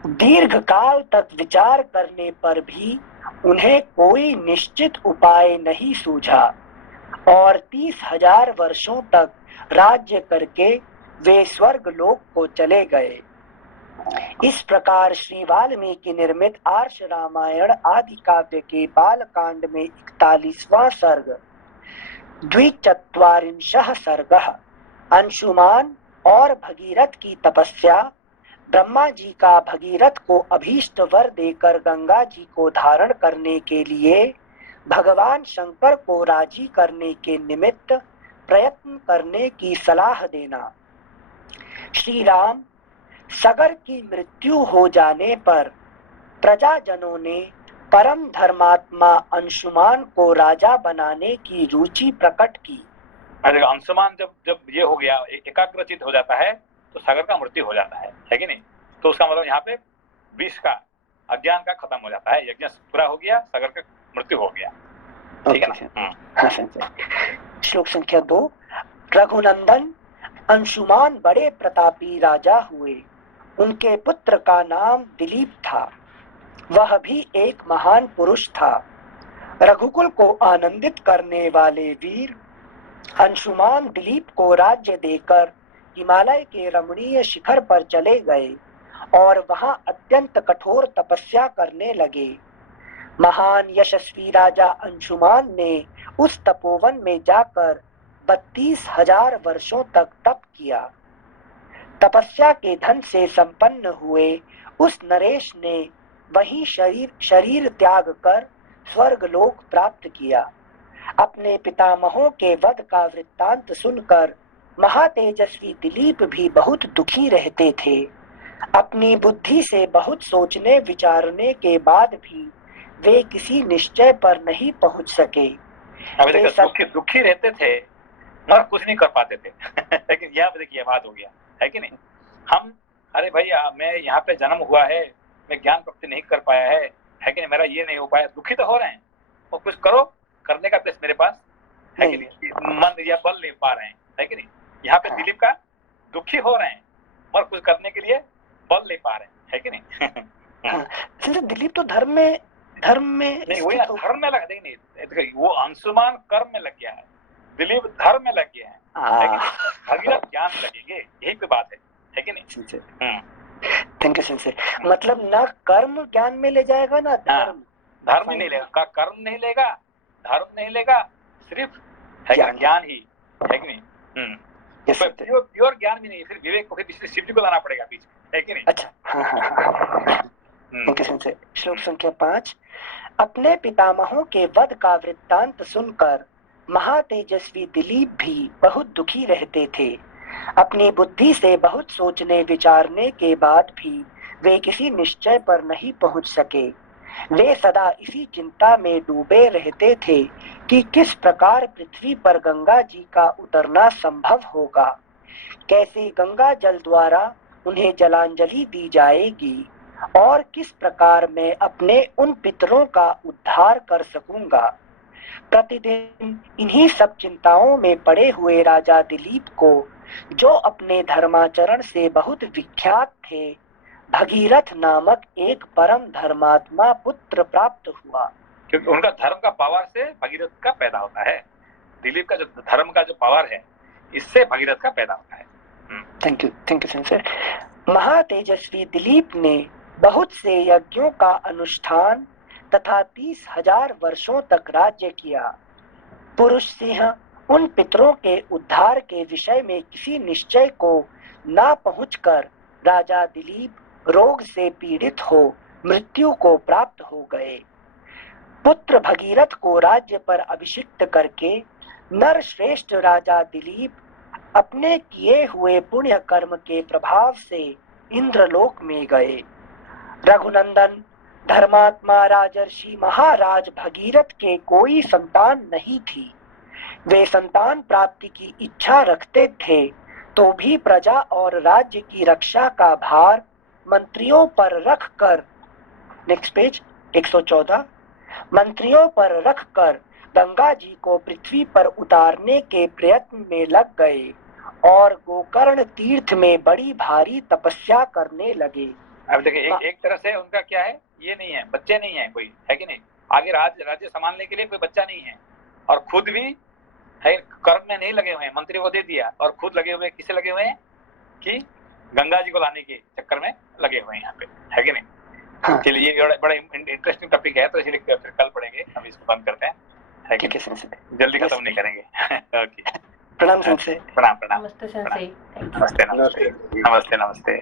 दीर्घ काल तक विचार करने पर भी उन्हें कोई निश्चित उपाय नहीं सूझा और 30,000 वर्षों तक राज्य करके वे स्वर्ग लोक को चले गए। इस प्रकार श्री वाल्मीकि निर्मित आर्ष रामायण आदि काव्य के बालकांड में 41वां सर्ग, 24 सर्गः, अंशुमान और भगीरथ की तपस्या, ब्रह्मा जी का भगीरथ को अभीष्ट वर देकर गंगा जी को धारण करने के लिए भगवान शंकर को राजी करने के निमित्त प्रयत्न करने की सलाह देना। श्री राम सगर की मृत्यु हो जाने पर प्रजाजनों ने परम धर्मात्मा अंशुमान को राजा बनाने की रुचि प्रकट की। अरे अंशुमान जब ये हो गया, एकाग्रचित हो जाता है तो सागर का मृत्यु हो जाता है कि नहीं? तो उसका मतलब यहाँ पे विष का अज्ञान का खत्म हो जाता है, यज्ञ पूरा हो गया, सागर का मृत्यु हो गया, ठीक है ना? श्लोक संख्या 2। रघुनंदन अंशुमान बड़े प्रतापी राजा हुए। उनके पुत्र का नाम दिलीप था। वह भी एक महान पुरुष था। रघुकुल को आनंदित करने वाले वीर अंशुमान दिलीप को राज्य देकर हिमालय के रमणीय शिखर पर चले गए और वहां अत्यंत कठोर तपस्या करने लगे। महान यशस्वी राजा अंशुमान ने उस तपोवन में जाकर 32,000 वर्षों तक तप किया। तपस्या के धन से संपन्न हुए उस नरेश ने वही शरीर त्याग कर स्वर्गलोक प्राप्त किया। अपने पितामहों के वध का वृत्तांत सुनकर महातेजस्वी दिलीप भी बहुत दुखी रहते थे। अपनी बुद्धि से बहुत सोचने विचारने के बाद भी वे किसी निश्चय पर नहीं पहुंच सके। दुखी रहते थे मगर कुछ नहीं कर पाते थे लेकिन यहाँ पे देखिए बात हो गया है कि नहीं? हम अरे भाई मैं यहाँ पे जन्म हुआ है, मैं ज्ञान प्राप्ति नहीं कर पाया है कि नहीं, मेरा ये नहीं हो पाया, दुखी तो हो रहे हैं और कुछ करो, करने का प्लेस मेरे पास है कि नहीं, मन या बल नहीं पा रहे हैं है कि नहीं? यहाँ पे दिलीप का दुखी हो रहे हैं और कुछ करने के लिए बल नहीं पा रहे हैं है कि नहीं? दिलीप तो धर्म में नहीं, वही धर्म में लग नहीं, वो अंशुमान कर्म में लग गया है, दिलीप धर्म में लग गया है, भगीरथ ज्ञान में लगेंगे, यही पे बात है कि नहीं? Thank you sensei. मतलब ना कर्म ज्ञान में ले जाएगा ना धर्म नहीं लेगा, कर्म नहीं लेगा, धर्म नहीं लेगा, सिर्फ ज्ञान ही है कि नहीं? प्योर ज्ञान भी नहीं, फिर विवेक को फिर शिव जी को लाना पड़ेगा बीच में है कि नहीं? अच्छा श्लोक संख्या 5। अपने पितामहों के वध का वृत्तांत सुनकर महातेजस्वी दिलीप भी बहुत दुखी रहते थे। अपनी बुद्धि से बहुत सोचने विचारने के बाद भी वे किसी निश्चय पर नहीं पहुंच सके। वे सदा इसी चिंता में डूबे रहते थे कि किस प्रकार पृथ्वी पर गंगा जी का उतरना संभव होगा, कैसे गंगा जल द्वारा उन्हें जलांजलि दी जाएगी और किस प्रकार मैं अपने उन पितरों का उद्धार कर सकूंगा। प्रतिदिन इन्हीं सब चिंताओं में पड़े हुए राजा दिलीप को, जो अपने धर्माचरण से बहुत विख्यात थे, भगीरथ नामक एक परम धर्मात्मा पुत्र प्राप्त हुआ। क्योंकि उनका धर्म का पावर से भगीरथ का पैदा होता है। दिलीप का जो धर्म का जो पावर है, इससे भगीरथ का पैदा होता है। Thank you sensei. महातेजस्वी दिलीप ने बहुत से यज्ञों का अनुष्ठान तथा 30,000 वर्षों तक राज्य किया। पुरुष सिंह उन पितरों के उद्धार के विषय में किसी निश्चय को ना पहुंचकर राजा दिलीप रोग से पीड़ित हो मृत्यु को प्राप्त हो गए। पुत्र भगीरथ को राज्य पर अभिषिक्त करके नरश्रेष्ठ राजा दिलीप अपने किए हुए पुण्य कर्म के प्रभाव से इंद्रलोक में गए। रघुनंदन धर्मात्मा राजर्षि महाराज भगीरथ के कोई संतान नहीं थी। वे संतान प्राप्ति की इच्छा रखते थे, तो भी प्रजा और राज्य की रक्षा का भार मंत्रियों पर रखकर, नेक्स्ट पेज 114, मंत्रियों पर रखकर गंगा जी को पृथ्वी पर उतारने के प्रयत्न में लग गए और गोकर्ण तीर्थ में बड़ी भारी तपस्या करने लगे। अब देखिए, एक तरह से उनका क्या है, ये नहीं है, बच्चे नहीं है कोई, है कि नहीं, आगे राज्य संभालने के लिए कोई बच्चा नहीं है, और खुद भी है कर्म में नहीं लगे हुए हैं, मंत्री को दे दिया, और खुद लगे हुए किसे लगे हुए हैं कि गंगा जी को लाने के चक्कर में लगे हुए हैं यहाँ पे, है कि नहीं। चलिए, ये बड़ा इंटरेस्टिंग टॉपिक है, तो इसलिए फिर कल पढ़ेंगे, हम इसको बंद करते हैं, है कि जल्दी खत्म नहीं करेंगे। ओके, प्रणाम सेंसे। प्रणाम। नमस्ते सेंसे। नमस्ते।